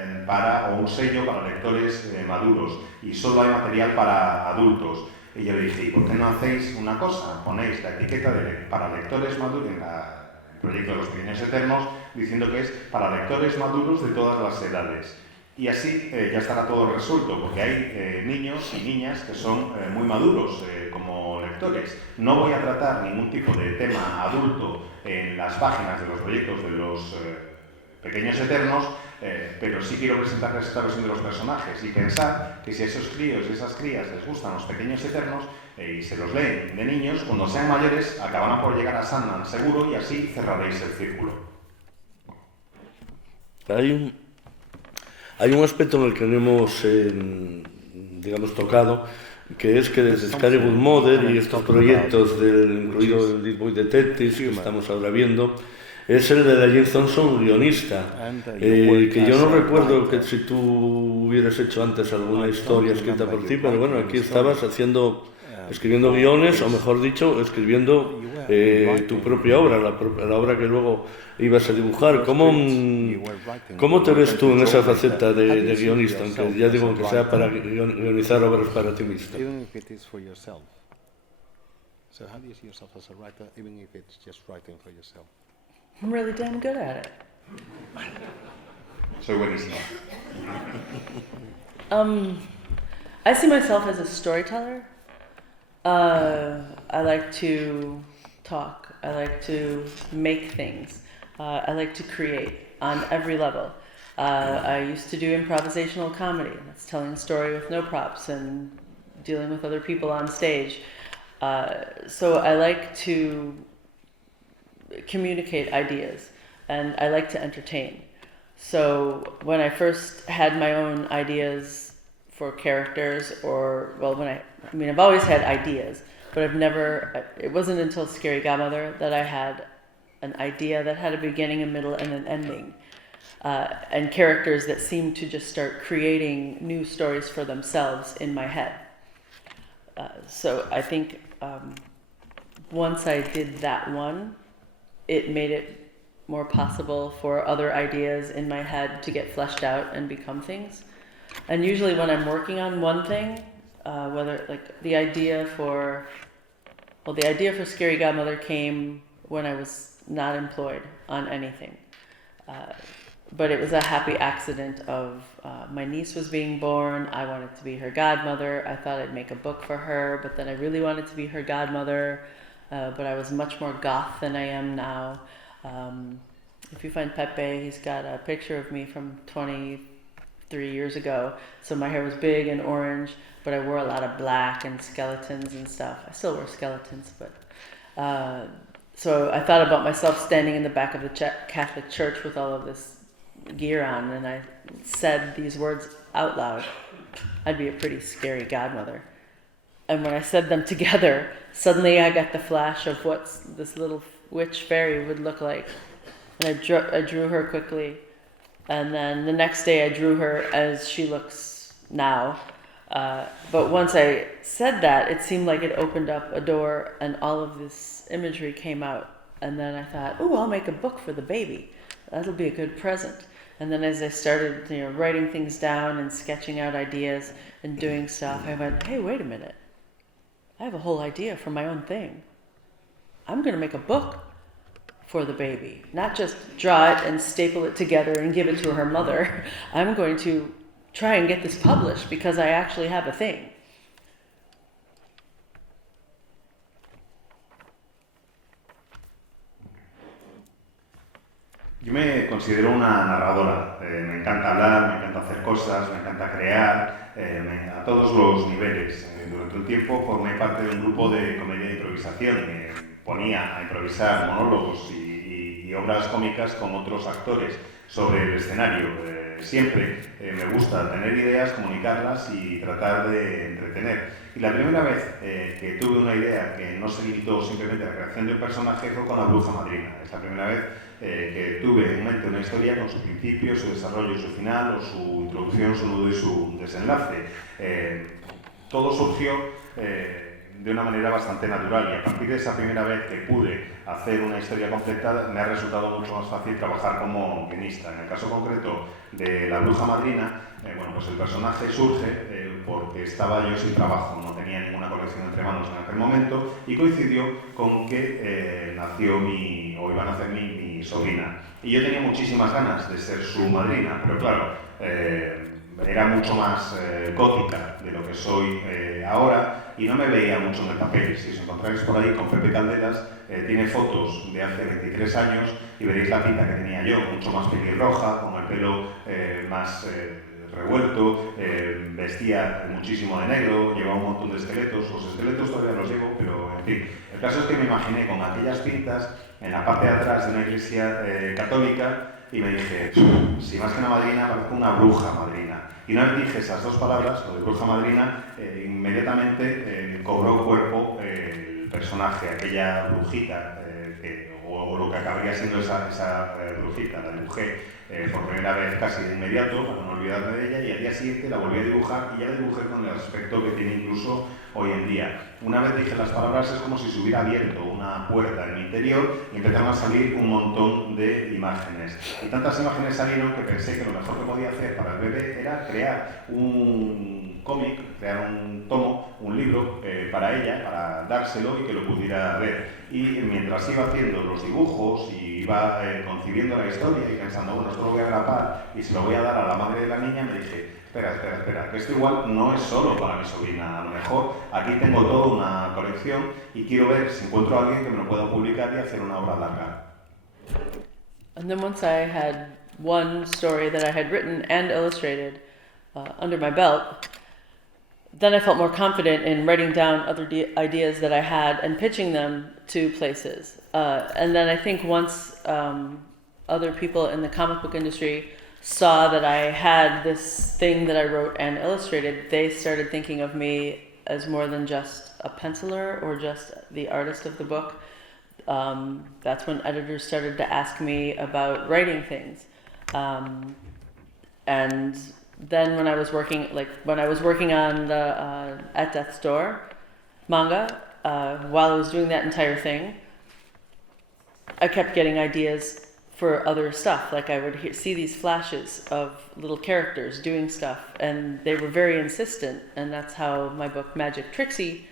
o un sello para lectores maduros y solo hay material para adultos. Y yo le dije, ¿y por qué no hacéis una cosa? Ponéis la etiqueta para lectores maduros en el proyecto de Los Pequeños Eternos diciendo que es para lectores maduros de todas las edades. Y así ya estará todo resuelto, porque hay niños y niñas que son muy maduros como lectores. No voy a tratar ningún tipo de tema adulto en las páginas de los proyectos de Los Pequeños Eternos, pero sí quiero presentarles esta versión de los personajes y pensar que si a esos críos y esas crías les gustan Los Pequeños Eternos y se los leen de niños, cuando sean mayores acabarán por llegar a Sandman seguro y así cerraréis el círculo. Hay un aspecto en el que no hemos, digamos, tocado, que es que desde Scary Good Mother y estos proyectos, incluido el Deep Boy Detectives que estamos ahora viendo, es el de la Jane Thompson guionista, que yo no recuerdo que si tú hubieras hecho antes alguna historia escrita por ti, pero bueno, aquí estabas escribiendo guiones, o mejor dicho, escribiendo tu propia obra, la obra que luego ibas a dibujar. ¿Cómo te ves tú en esa faceta de guionista, aunque ya digo que sea para guionizar obras para ti mismo? I'm really damn good at it. Soy buenísimo. I see myself as a storyteller. I like to talk. I like to make things. I like to create on every level. I used to do improvisational comedy. That's telling a story with no props and dealing with other people on stage. So I like to communicate ideas, and I like to entertain. So when I first had my own ideas for characters, I've always had ideas, but it wasn't until Scary Godmother that I had an idea that had a beginning, a middle, and an ending. And characters that seemed to just start creating new stories for themselves in my head. So I think once I did that one, it made it more possible for other ideas in my head to get fleshed out and become things. And usually when I'm working on one thing, whether like the idea for Scary Godmother came when I was not employed on anything. But it was a happy accident of my niece was being born. I wanted to be her godmother. I thought I'd make a book for her, but then I really wanted to be her godmother. But I was much more goth than I am now. If you find Pepe, he's got a picture of me from 23 years ago. So my hair was big and orange, but I wore a lot of black and skeletons and stuff. I still wear skeletons, but... so I thought about myself standing in the back of the Catholic Church with all of this gear on, and I said these words out loud. I'd be a pretty scary godmother. And when I said them together, suddenly I got the flash of what this little witch fairy would look like. And I drew her quickly. And then the next day I drew her as she looks now. But once I said that, it seemed like it opened up a door and all of this imagery came out. And then I thought, I'll make a book for the baby. That'll be a good present. And then as I started, writing things down and sketching out ideas and doing stuff, I went, hey, wait a minute. I have a whole idea for my own thing. I'm going to make a book for the baby. Not just draw it and staple it together and give it to her mother. I'm going to try and get this published because I actually have a thing. Yo me considero una narradora, me encanta hablar, me encanta hacer cosas, me encanta crear, a todos los niveles. Durante un tiempo formé parte de un grupo de comedia de improvisación, me ponía a improvisar monólogos y obras cómicas con otros actores sobre el escenario. Siempre me gusta tener ideas, comunicarlas y tratar de entretener. Y la primera vez que tuve una idea que no se limitó simplemente a la creación de un personaje fue con La Bruja Madrina. Es la primera vez que tuve en mente una historia con su principio, su desarrollo y su final, o su introducción, su nudo y su desenlace. Todo surgió de una manera bastante natural y a partir de esa primera vez que pude hacer una historia completa me ha resultado mucho más fácil trabajar como guionista. En el caso concreto de La Bruja Madrina, pues el personaje surge porque estaba yo sin trabajo, no tenía ninguna colección entre manos en aquel momento y coincidió con que iba a nacer mi sobrina. Y yo tenía muchísimas ganas de ser su madrina, pero claro, era mucho más gótica de lo que soy ahora y no me veía mucho en el papel. Si os encontráis por ahí con Pepe Calderas, tiene fotos de hace 23 años y veréis la pinta que tenía yo, mucho más pelirroja, con el pelo más revuelto, vestía muchísimo de negro, llevaba un montón de esqueletos. Los esqueletos todavía los llevo, pero en fin. El caso es que me imaginé con aquellas pintas en la parte de atrás de una iglesia católica y me dije, si más que una madrina, parezco una bruja madrina. Y una vez dije esas dos palabras, lo de bruja madrina, inmediatamente cobró cuerpo el personaje, aquella brujita, o lo que acabaría siendo esa brujita. La dibujé por primera vez casi de inmediato, para no olvidarme de ella, y al día siguiente la volví a dibujar y ya la dibujé con el aspecto que tiene incluso hoy en día. Una vez dije las palabras es como si se hubiera abierto una puerta en mi interior y empezaron a salir un montón de imágenes. Y tantas imágenes salieron que pensé que lo mejor que podía hacer para el bebé era crear un cómic, crear un tomo, un libro para ella, para dárselo y que lo pudiera ver. Y mientras iba haciendo los dibujos y iba concibiendo la historia y pensando, bueno, esto lo voy a grapar y se lo voy a dar a la madre de la niña, me dije, espera, que esto igual no es solo para mi sobrina, a lo mejor aquí tengo toda una colección y quiero ver si encuentro a alguien que me lo pueda publicar y hacer una obra larga. And then once I had one story that I had written and illustrated under my belt, then I felt more confident in writing down other ideas that I had and pitching them to places. And then I think once other people in the comic book industry saw that I had this thing that I wrote and illustrated, they started thinking of me as more than just a penciler or just the artist of the book. That's when editors started to ask me about writing things. And then when I was working on the At Death's Door manga, while I was doing that entire thing, I kept getting ideas for other stuff. Like I would see these flashes of little characters doing stuff, and they were very insistent, and that's how my book Magic Trixie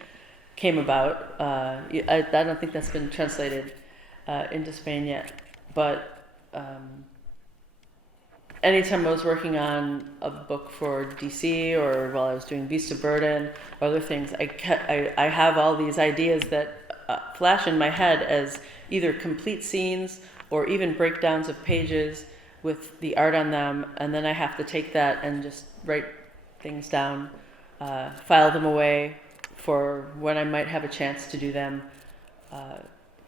came about. I don't think that's been translated into Spain yet, but anytime I was working on a book for DC or while I was doing Beast of Burden or other things, I have all these ideas that flash in my head as either complete scenes or even breakdowns of pages with the art on them, and then I have to take that and just write things down, file them away for when I might have a chance to do them,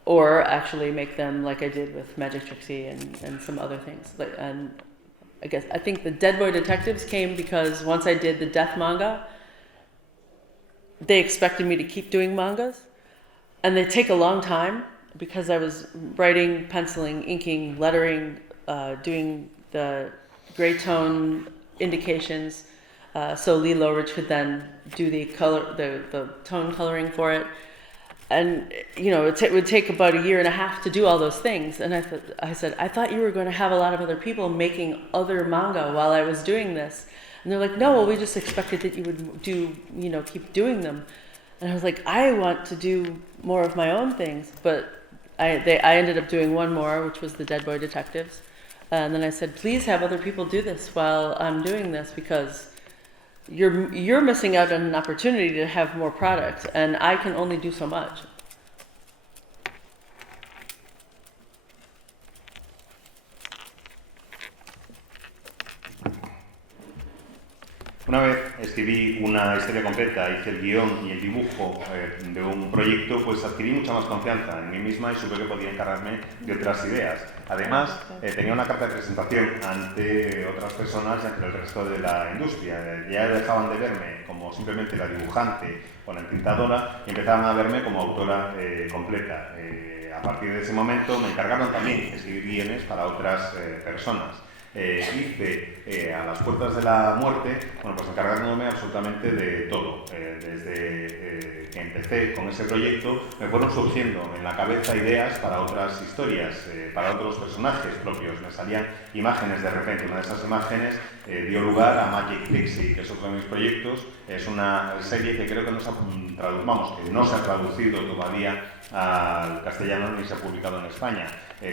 or actually make them like I did with Magic Trixie and some other things. And I think the Dead Boy Detectives came because once I did the Death manga, they expected me to keep doing mangas, and they take a long time because I was writing, penciling, inking, lettering, doing the gray tone indications, so Lee Lowridge could then do the color, the tone coloring for it. And it would take about a year and a half to do all those things. And I said, I thought you were going to have a lot of other people making other manga while I was doing this. And they're like, no, well, we just expected that you would keep doing them. And I was like, I want to do more of my own things. But I ended up doing one more, which was the Dead Boy Detectives. And then I said, please have other people do this while I'm doing this, because you're missing out on an opportunity to have more product, and I can only do so much. Una vez escribí una historia completa, hice el guión y el dibujo de un proyecto, pues adquirí mucha más confianza en mí misma y supe que podía encargarme de otras ideas. Además, tenía una carta de presentación ante otras personas y ante el resto de la industria. Ya dejaban de verme como simplemente la dibujante o la entintadora y empezaban a verme como autora completa. A partir de ese momento me encargaron también de escribir guiones para otras personas. Hice a las puertas de la muerte, pues encargándome absolutamente de todo. Desde que empecé con ese proyecto me fueron surgiendo en la cabeza ideas para otras historias, para otros personajes propios. Me salían imágenes de repente. Una de esas imágenes dio lugar a Magic Trixie, que es otro de mis proyectos. Es una serie que creo que no se ha traducido todavía al castellano ni se ha publicado en España.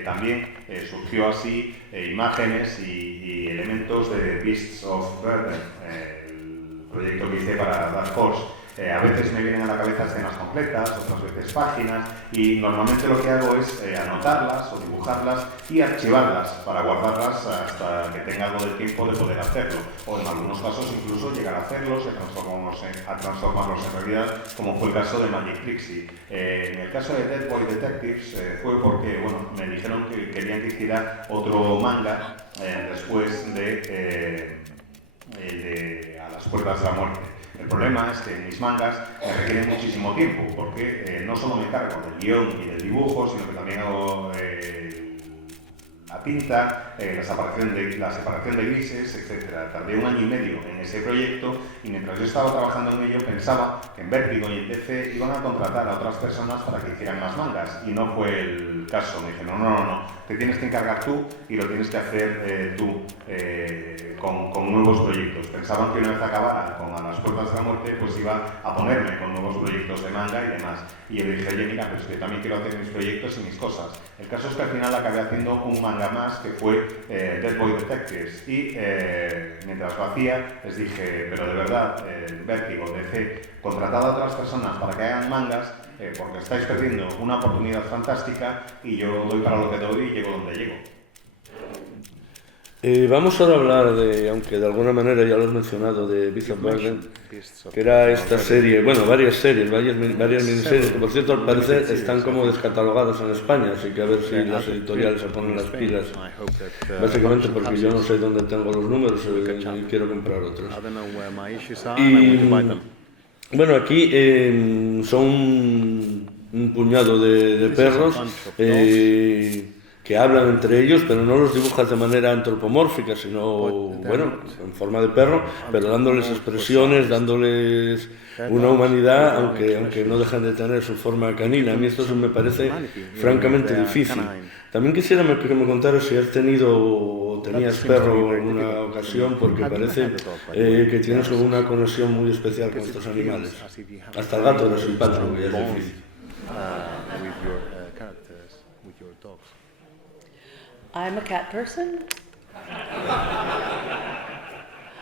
También surgió así imágenes y elementos de Beasts of Burden, el proyecto que hice para Dark Horse. A veces me vienen a la cabeza escenas completas, otras veces páginas, y normalmente lo que hago es anotarlas o dibujarlas y archivarlas para guardarlas hasta que tenga algo de tiempo de poder hacerlo, o en algunos casos incluso llegar a hacerlos y a transformarlos en realidad, como fue el caso de Magic Trixie. En el caso de Dead Boy Detectives fue porque me dijeron que querían que hiciera otro manga después de A las puertas de la muerte. El problema es que mis mangas me requieren muchísimo tiempo, porque no solo me encargo del guión y del dibujo, sino que también hago la tinta, la separación de grises, etc. Tardé 1 año y medio en ese proyecto, y mientras yo estaba trabajando en ello pensaba que en Vértigo y en DC iban a contratar a otras personas para que hicieran más mangas, y no fue el caso. Me dijeron, no, te tienes que encargar tú y lo tienes que hacer tú con nuevos proyectos. Pensaban que una vez acabara con A las puertas de la muerte, pues iba a ponerme con nuevos proyectos de manga y demás. Y yo le dije, oye, mira, pero es que yo también quiero hacer mis proyectos y mis cosas. El caso es que al final acabé haciendo un manga más, que fue Dead Boy Detectives. Y mientras lo hacía, les dije, pero de verdad, Vértigo, DC, contratad a otras personas para que hagan mangas, porque estáis perdiendo una oportunidad fantástica, y yo doy para lo que doy y llego donde llego. Vamos ahora a hablar de, aunque de alguna manera ya lo has mencionado, de Beasts of Burden, que era esta serie, bueno, varias miniseries, que por cierto al parecer están como descatalogadas en España, así que a ver si las editoriales se ponen las pilas, básicamente porque yo no sé dónde tengo los números y quiero comprar otros. Y bueno, aquí son un puñado de perros que hablan entre ellos, pero no los dibujas de manera antropomórfica, sino, bueno, en forma de perro, pero dándoles expresiones, dándoles una humanidad, aunque no dejan de tener su forma canina. A mí esto me parece francamente difícil. También quisiera que me contaras si has tenido o tenías perro en una ocasión, porque parece que tienes una conexión muy especial con estos animales. Hasta el gato era simpático, que ya es difícil. I'm a cat person.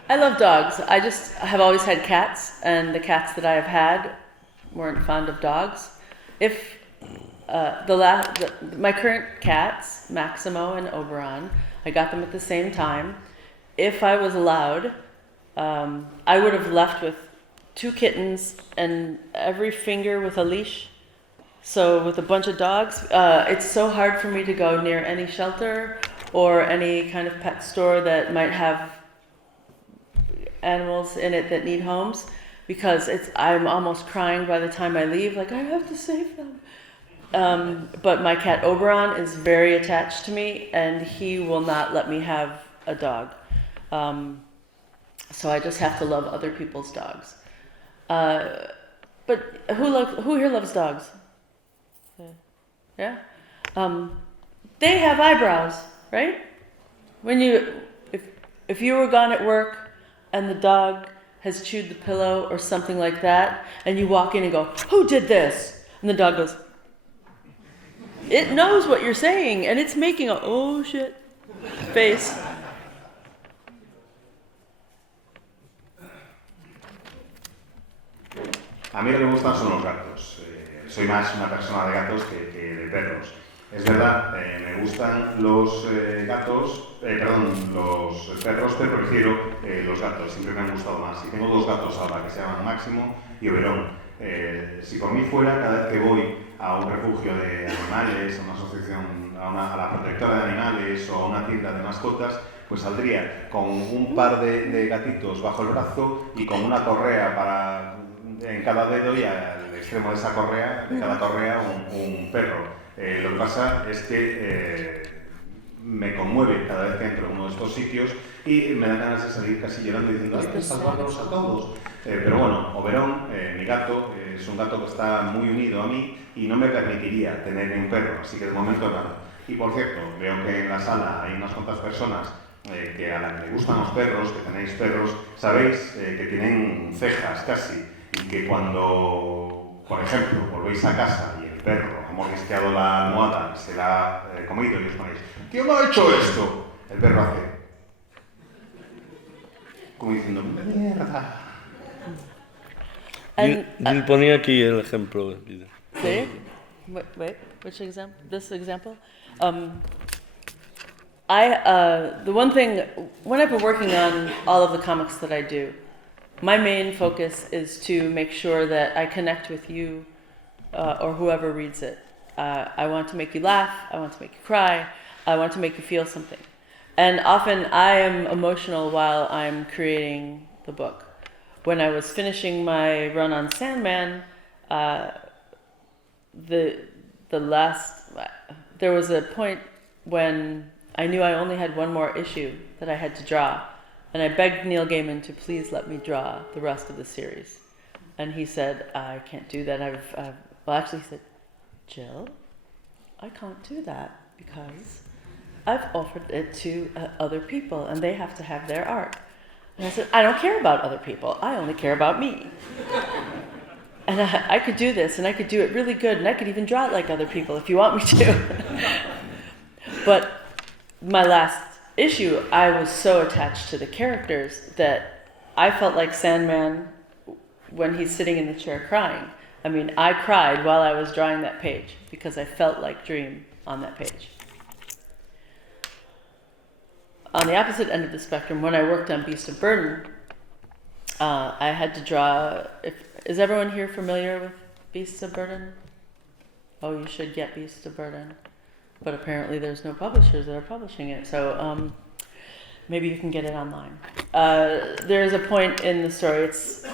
I love dogs. I just have always had cats, and the cats that I have had weren't fond of dogs. If my current cats, Maximo and Oberon, I got them at the same time. If I was allowed, I would have left with 2 kittens and every finger with a leash. So with a bunch of dogs, it's so hard for me to go near any shelter or any kind of pet store that might have animals in it that need homes, because I'm almost crying by the time I leave, like I have to save them. But my cat Oberon is very attached to me, and he will not let me have a dog. So I just have to love other people's dogs. But who here loves dogs? Yeah. They have eyebrows, right? When if you were gone at work and the dog has chewed the pillow or something like that, and you walk in and go, "Who did this?" And the dog goes, it knows what you're saying, and it's making a "oh shit" face. A mí lo que me gustan son los gatos. Soy más una persona de gatos que de perros. Es verdad, me gustan los gatos, los perros, pero prefiero los gatos, siempre me han gustado más. Y tengo 2 gatos ahora que se llaman Máximo y Oberón. Si por mí fuera, cada vez que voy a un refugio de animales, a una asociación, a la protectora de animales o a una tienda de mascotas, pues saldría con un par de gatitos bajo el brazo y con una correa en cada dedo, y al extremo de esa correa, de cada correa, un perro. Lo que pasa es que me conmueve cada vez que entro en uno de estos sitios y me da ganas de salir casi llorando diciendo ¡hay que salvarlos a todos! Pero bueno, Oberón, mi gato, es un gato que está muy unido a mí y no me permitiría tener un perro, así que de momento nada. Y por cierto, veo que en la sala hay unas cuantas personas que a las que les gustan los perros, que tenéis perros, sabéis que tienen cejas casi, y que cuando, por ejemplo, volvéis a casa y el perro ha mordisqueado la almohada y se la ha comido y os ponéis ¿quién ha hecho esto? El perro hace como diciendo ¡mierda! Gil ponía aquí el ejemplo. See? Wait, which example? This example? The one thing, when I've been working on all of the comics that I do, my main focus is to make sure that I connect with you or whoever reads it. I want to make you laugh, I want to make you cry, I want to make you feel something. And often I am emotional while I'm creating the book. When I was finishing my run on Sandman, there was a point when I knew I only had one more issue that I had to draw. And I begged Neil Gaiman to please let me draw the rest of the series. And he said, I can't do that. He said, Jill, I can't do that because I've offered it to other people and they have to have their art. And I said, I don't care about other people. I only care about me. And I could do this, and I could do it really good, and I could even draw it like other people if you want me to. But my last issue, I was so attached to the characters that I felt like Sandman when he's sitting in the chair crying. I mean, I cried while I was drawing that page because I felt like Dream on that page. on the opposite end of the spectrum, when I worked on Beast of Burden, I had to draw. Is everyone here familiar with Beasts of Burden? Oh, you should get Beasts of Burden, but apparently there's no publishers that are publishing it. So maybe you can get it online. There's a point in the story. It's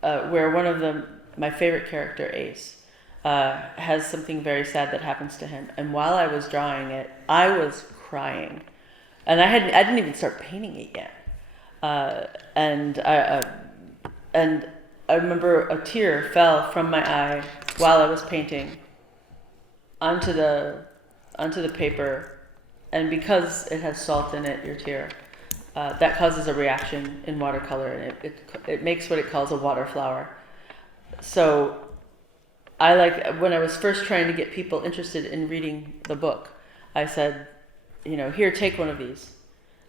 where one of my favorite character, Ace, has something very sad that happens to him. And while I was drawing it, I was crying, and I didn't even start painting it yet. And I remember a tear fell from my eye while I was painting onto the paper, and because it has salt in it, your tear, that causes a reaction in watercolor, and it makes what it calls a water flower. So when I was first trying to get people interested in reading the book, I said, here, take one of these.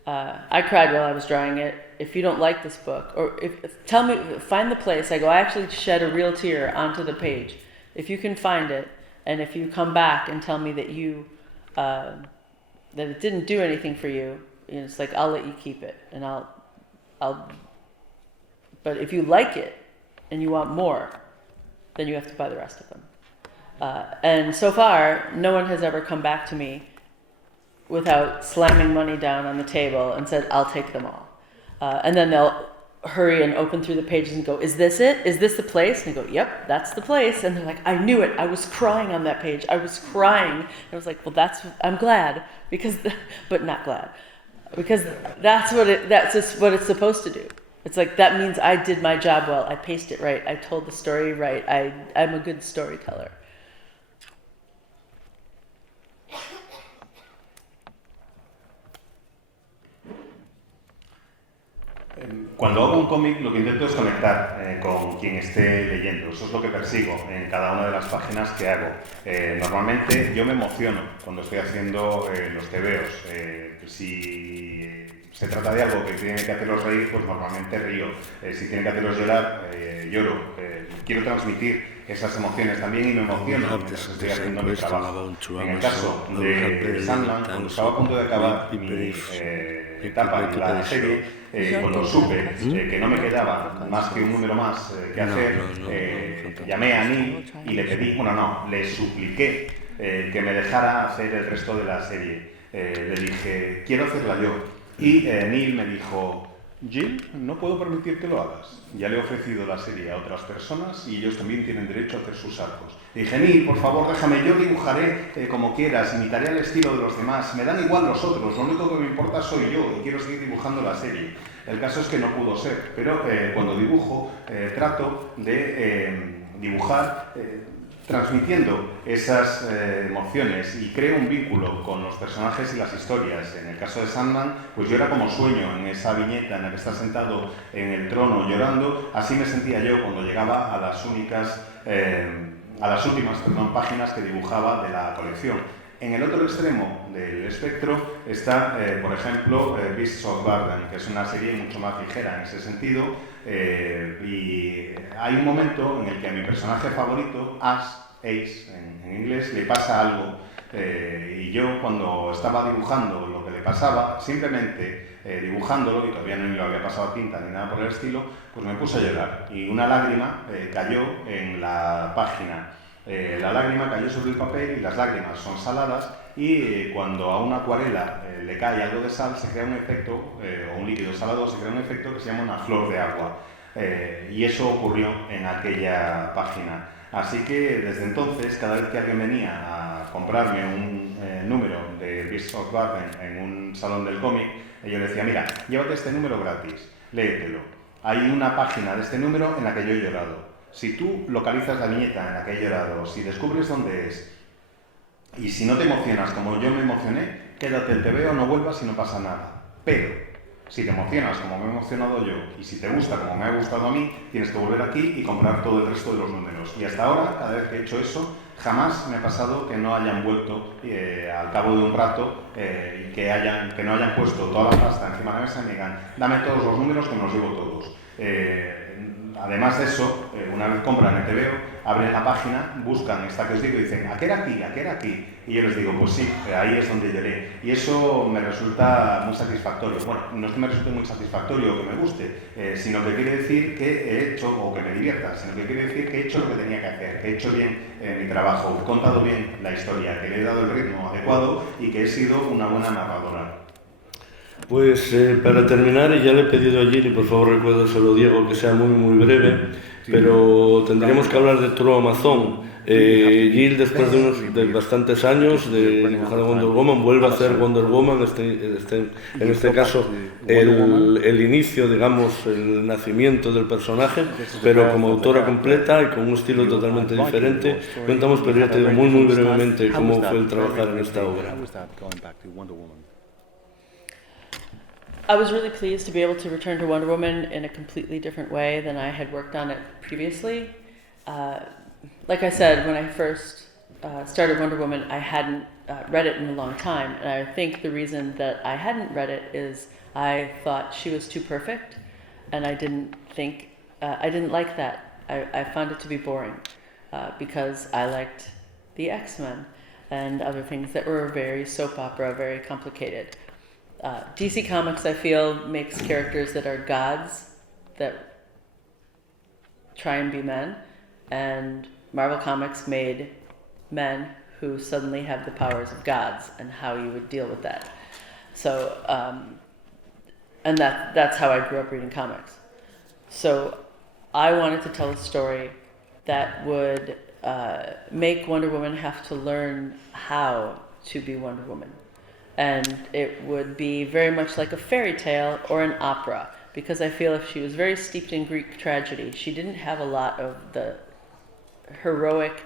I cried while I was drawing it. If you don't like this book, or tell me, find the place. I actually shed a real tear onto the page. If you can find it, and if you come back and tell me that that it didn't do anything for you, it's like, I'll let you keep it, and but if you like it and you want more, then you have to buy the rest of them. And so far, no one has ever come back to me without slamming money down on the table and said, I'll take them all. And then they'll hurry and open through the pages and go, is this it? Is this the place? And I go, yep, that's the place. And they're like, I knew it. I was crying on that page. I was crying. And I was like, well, I'm glad, but not glad, because that's just what it's supposed to do. It's like, that means I did my job well. I paced it right. I told the story right. I'm a good storyteller. Cuando hago un cómic, lo que intento es conectar con quien esté leyendo. Eso es lo que persigo en cada una de las páginas que hago. Normalmente yo me emociono cuando estoy haciendo los tebeos. Si se trata de algo que tiene que hacerlos reír, pues normalmente río. Si tiene que hacerlos llorar, lloro. Quiero transmitir esas emociones también y me emociono mientras estoy haciendo mi trabajo. En el caso de Sandland, cuando estaba a punto de acabar mi etapa en la serie, cuando supe que no me quedaba más que un número más que hacer, llamé a Neil y le supliqué que me dejara hacer el resto de la serie. Le dije, quiero hacerla yo. Y Neil me dijo, Jill, no puedo permitir que lo hagas. Ya le he ofrecido la serie a otras personas y ellos también tienen derecho a hacer sus arcos. Le dije, Neil, por favor, déjame, yo dibujaré como quieras, imitaré el estilo de los demás, me dan igual los otros, lo único que me importa soy yo y quiero seguir dibujando la serie. El caso es que no pudo ser, pero cuando dibujo trato de dibujar transmitiendo esas emociones y creo un vínculo con los personajes y las historias. En el caso de Sandman, pues yo era como sueño en esa viñeta en la que está sentado en el trono llorando. Así me sentía yo cuando llegaba a las últimas páginas que dibujaba de la colección. En el otro extremo del espectro está, por ejemplo, Beasts of Burden, que es una serie mucho más ligera en ese sentido, y hay un momento en el que a mi personaje favorito, Ace en inglés, le pasa algo, y yo cuando estaba dibujando lo que le pasaba, simplemente dibujándolo, y todavía no le había pasado tinta ni nada por el estilo, pues me puse a llorar, y una lágrima cayó en la página. La lágrima cayó sobre el papel y las lágrimas son saladas y cuando a una acuarela le cae algo de sal se crea un efecto, o un líquido salado, se crea un efecto que se llama una flor de agua. Y eso ocurrió en aquella página. Así que desde entonces, cada vez que alguien venía a comprarme un número de Beasts of Burden en un salón del cómic, yo le decía, mira, llévate este número gratis, léetelo. Hay una página de este número en la que yo he llorado. Si tú localizas la viñeta en la que he llorado, si descubres dónde es, y si no te emocionas como yo me emocioné, quédate el tebeo, no vuelvas y no pasa nada. Pero, si te emocionas como me he emocionado yo, y si te gusta como me ha gustado a mí, tienes que volver aquí y comprar todo el resto de los números. Y hasta ahora, cada vez que he hecho eso, jamás me ha pasado que no hayan vuelto al cabo de un rato y que no hayan puesto toda la pasta encima de la mesa y me digan, dame todos los números que me los llevo todos. además de eso, una vez compran el TVO, abren la página, buscan esta que os digo y dicen, ¿a qué era aquí? ¿A qué era aquí? Y yo les digo, pues sí, ahí es donde lloré. Y eso me resulta muy satisfactorio. Bueno, no es que me resulte muy satisfactorio o que me guste, sino que quiere decir que he hecho, o que me divierta, sino que quiere decir que he hecho lo que tenía que hacer, que he hecho bien mi trabajo, he contado bien la historia, que le he dado el ritmo adecuado y que he sido una buena narradora. Pues para terminar, y ya le he pedido a Jill, y por favor recuérdaselo, Diego, que sea muy breve, pero tendríamos que hablar de True Amazon. Jill, después de bastantes años de dibujar a Wonder Woman, vuelve a hacer Wonder Woman, en este caso el inicio, digamos, el nacimiento del personaje, pero como autora completa y con un estilo totalmente diferente. Cuéntanos, pero ya te digo muy brevemente cómo fue el trabajar en esta obra. I was really pleased to be able to return to Wonder Woman in a completely different way than I had worked on it previously. Like I said, when I first started Wonder Woman, I hadn't read it in a long time, and I think the reason that I hadn't read it is I thought she was too perfect, and I didn't like that. I found it to be boring because I liked the X-Men and other things that were very soap opera, very complicated. DC Comics, I feel, makes characters that are gods that try and be men, and Marvel Comics made men who suddenly have the powers of gods, and how you would deal with that. So, and that's how I grew up reading comics. So I wanted to tell a story that would make Wonder Woman have to learn how to be Wonder Woman. And it would be very much like a fairy tale or an opera, because I feel if she was very steeped in Greek tragedy, she didn't have a lot of the heroic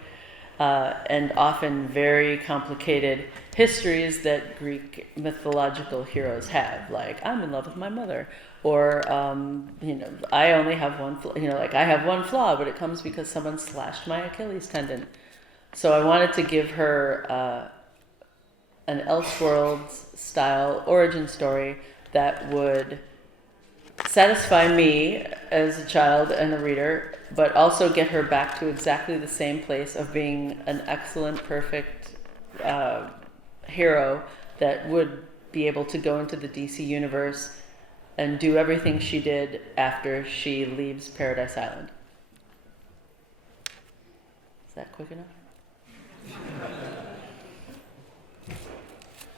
and often very complicated histories that Greek mythological heroes have, like I'm in love with my mother, or I only have one, like I have one flaw, but it comes because someone slashed my Achilles tendon. So I wanted to give her an Elseworlds style origin story that would satisfy me as a child and a reader, but also get her back to exactly the same place of being an excellent, perfect hero that would be able to go into the DC universe and do everything she did after she leaves Paradise Island. Is that quick enough?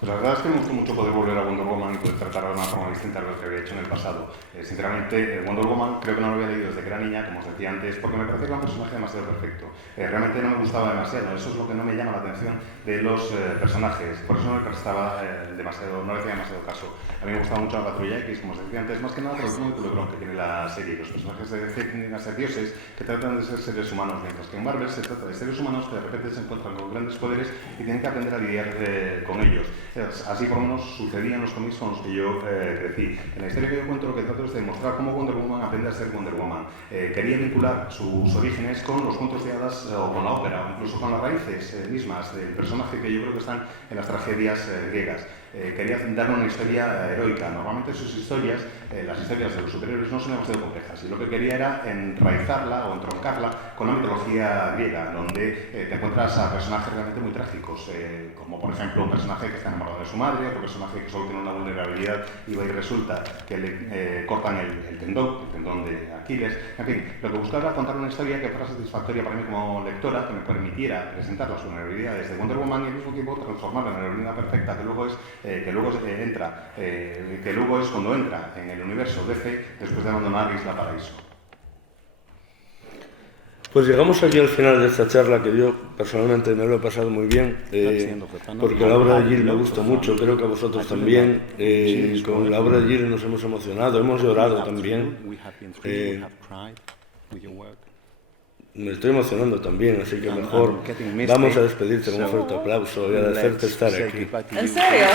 Pues la verdad es que me gustó mucho poder volver a Wonder Woman y poder tratarla de una forma distinta a lo que había hecho en el pasado. Sinceramente, Wonder Woman creo que no lo había leído desde que era niña, como os decía antes, porque me parecía que era un personaje demasiado perfecto. Realmente no me gustaba demasiado, eso es lo que no me llama la atención de los personajes, por eso no me prestaba no le hacía demasiado caso. A mí me gustaba mucho la Patrulla X, como os decía antes, más que nada por el tono de culebrón que tiene la serie. Los personajes de DC tienden a ser dioses que tratan de ser seres humanos, mientras que en Marvel se trata de seres humanos que de repente se encuentran con grandes poderes y tienen que aprender a lidiar con ellos. Así por lo menos sucedía en los cómics con los que yo crecí. En la historia que yo cuento lo que trato es de mostrar cómo Wonder Woman aprende a ser Wonder Woman. Quería vincular sus orígenes con los cuentos de hadas o con la ópera, o incluso con las raíces mismas del personaje que yo creo que están en las tragedias griegas. Quería darle una historia heroica. Normalmente sus historias, las historias de los superhéroes, no son demasiado complejas, y lo que quería era enraizarla o entroncarla con la mitología griega, donde te encuentras a personajes realmente muy trágicos, como por ejemplo un personaje que está enamorado de su madre, otro personaje que solo tiene una vulnerabilidad y va y resulta que le cortan el tendón de Aquiles. En fin, lo que buscaba era contar una historia que fuera satisfactoria para mí como lectora, que me permitiera presentar las vulnerabilidades de Wonder Woman y al mismo tiempo transformarla en la heroína perfecta que luego es cuando entra en el universo DC después de abandonar Isla Paraíso. Pues llegamos aquí al final de esta charla, que yo personalmente me lo he pasado muy bien, porque la obra de Jill me gusta mucho, creo que a vosotros también. Con la obra de Jill nos hemos emocionado, hemos llorado también. Me estoy emocionando también, así que mejor vamos a despedirte con un fuerte aplauso y agradecerte estar aquí. ¿En serio?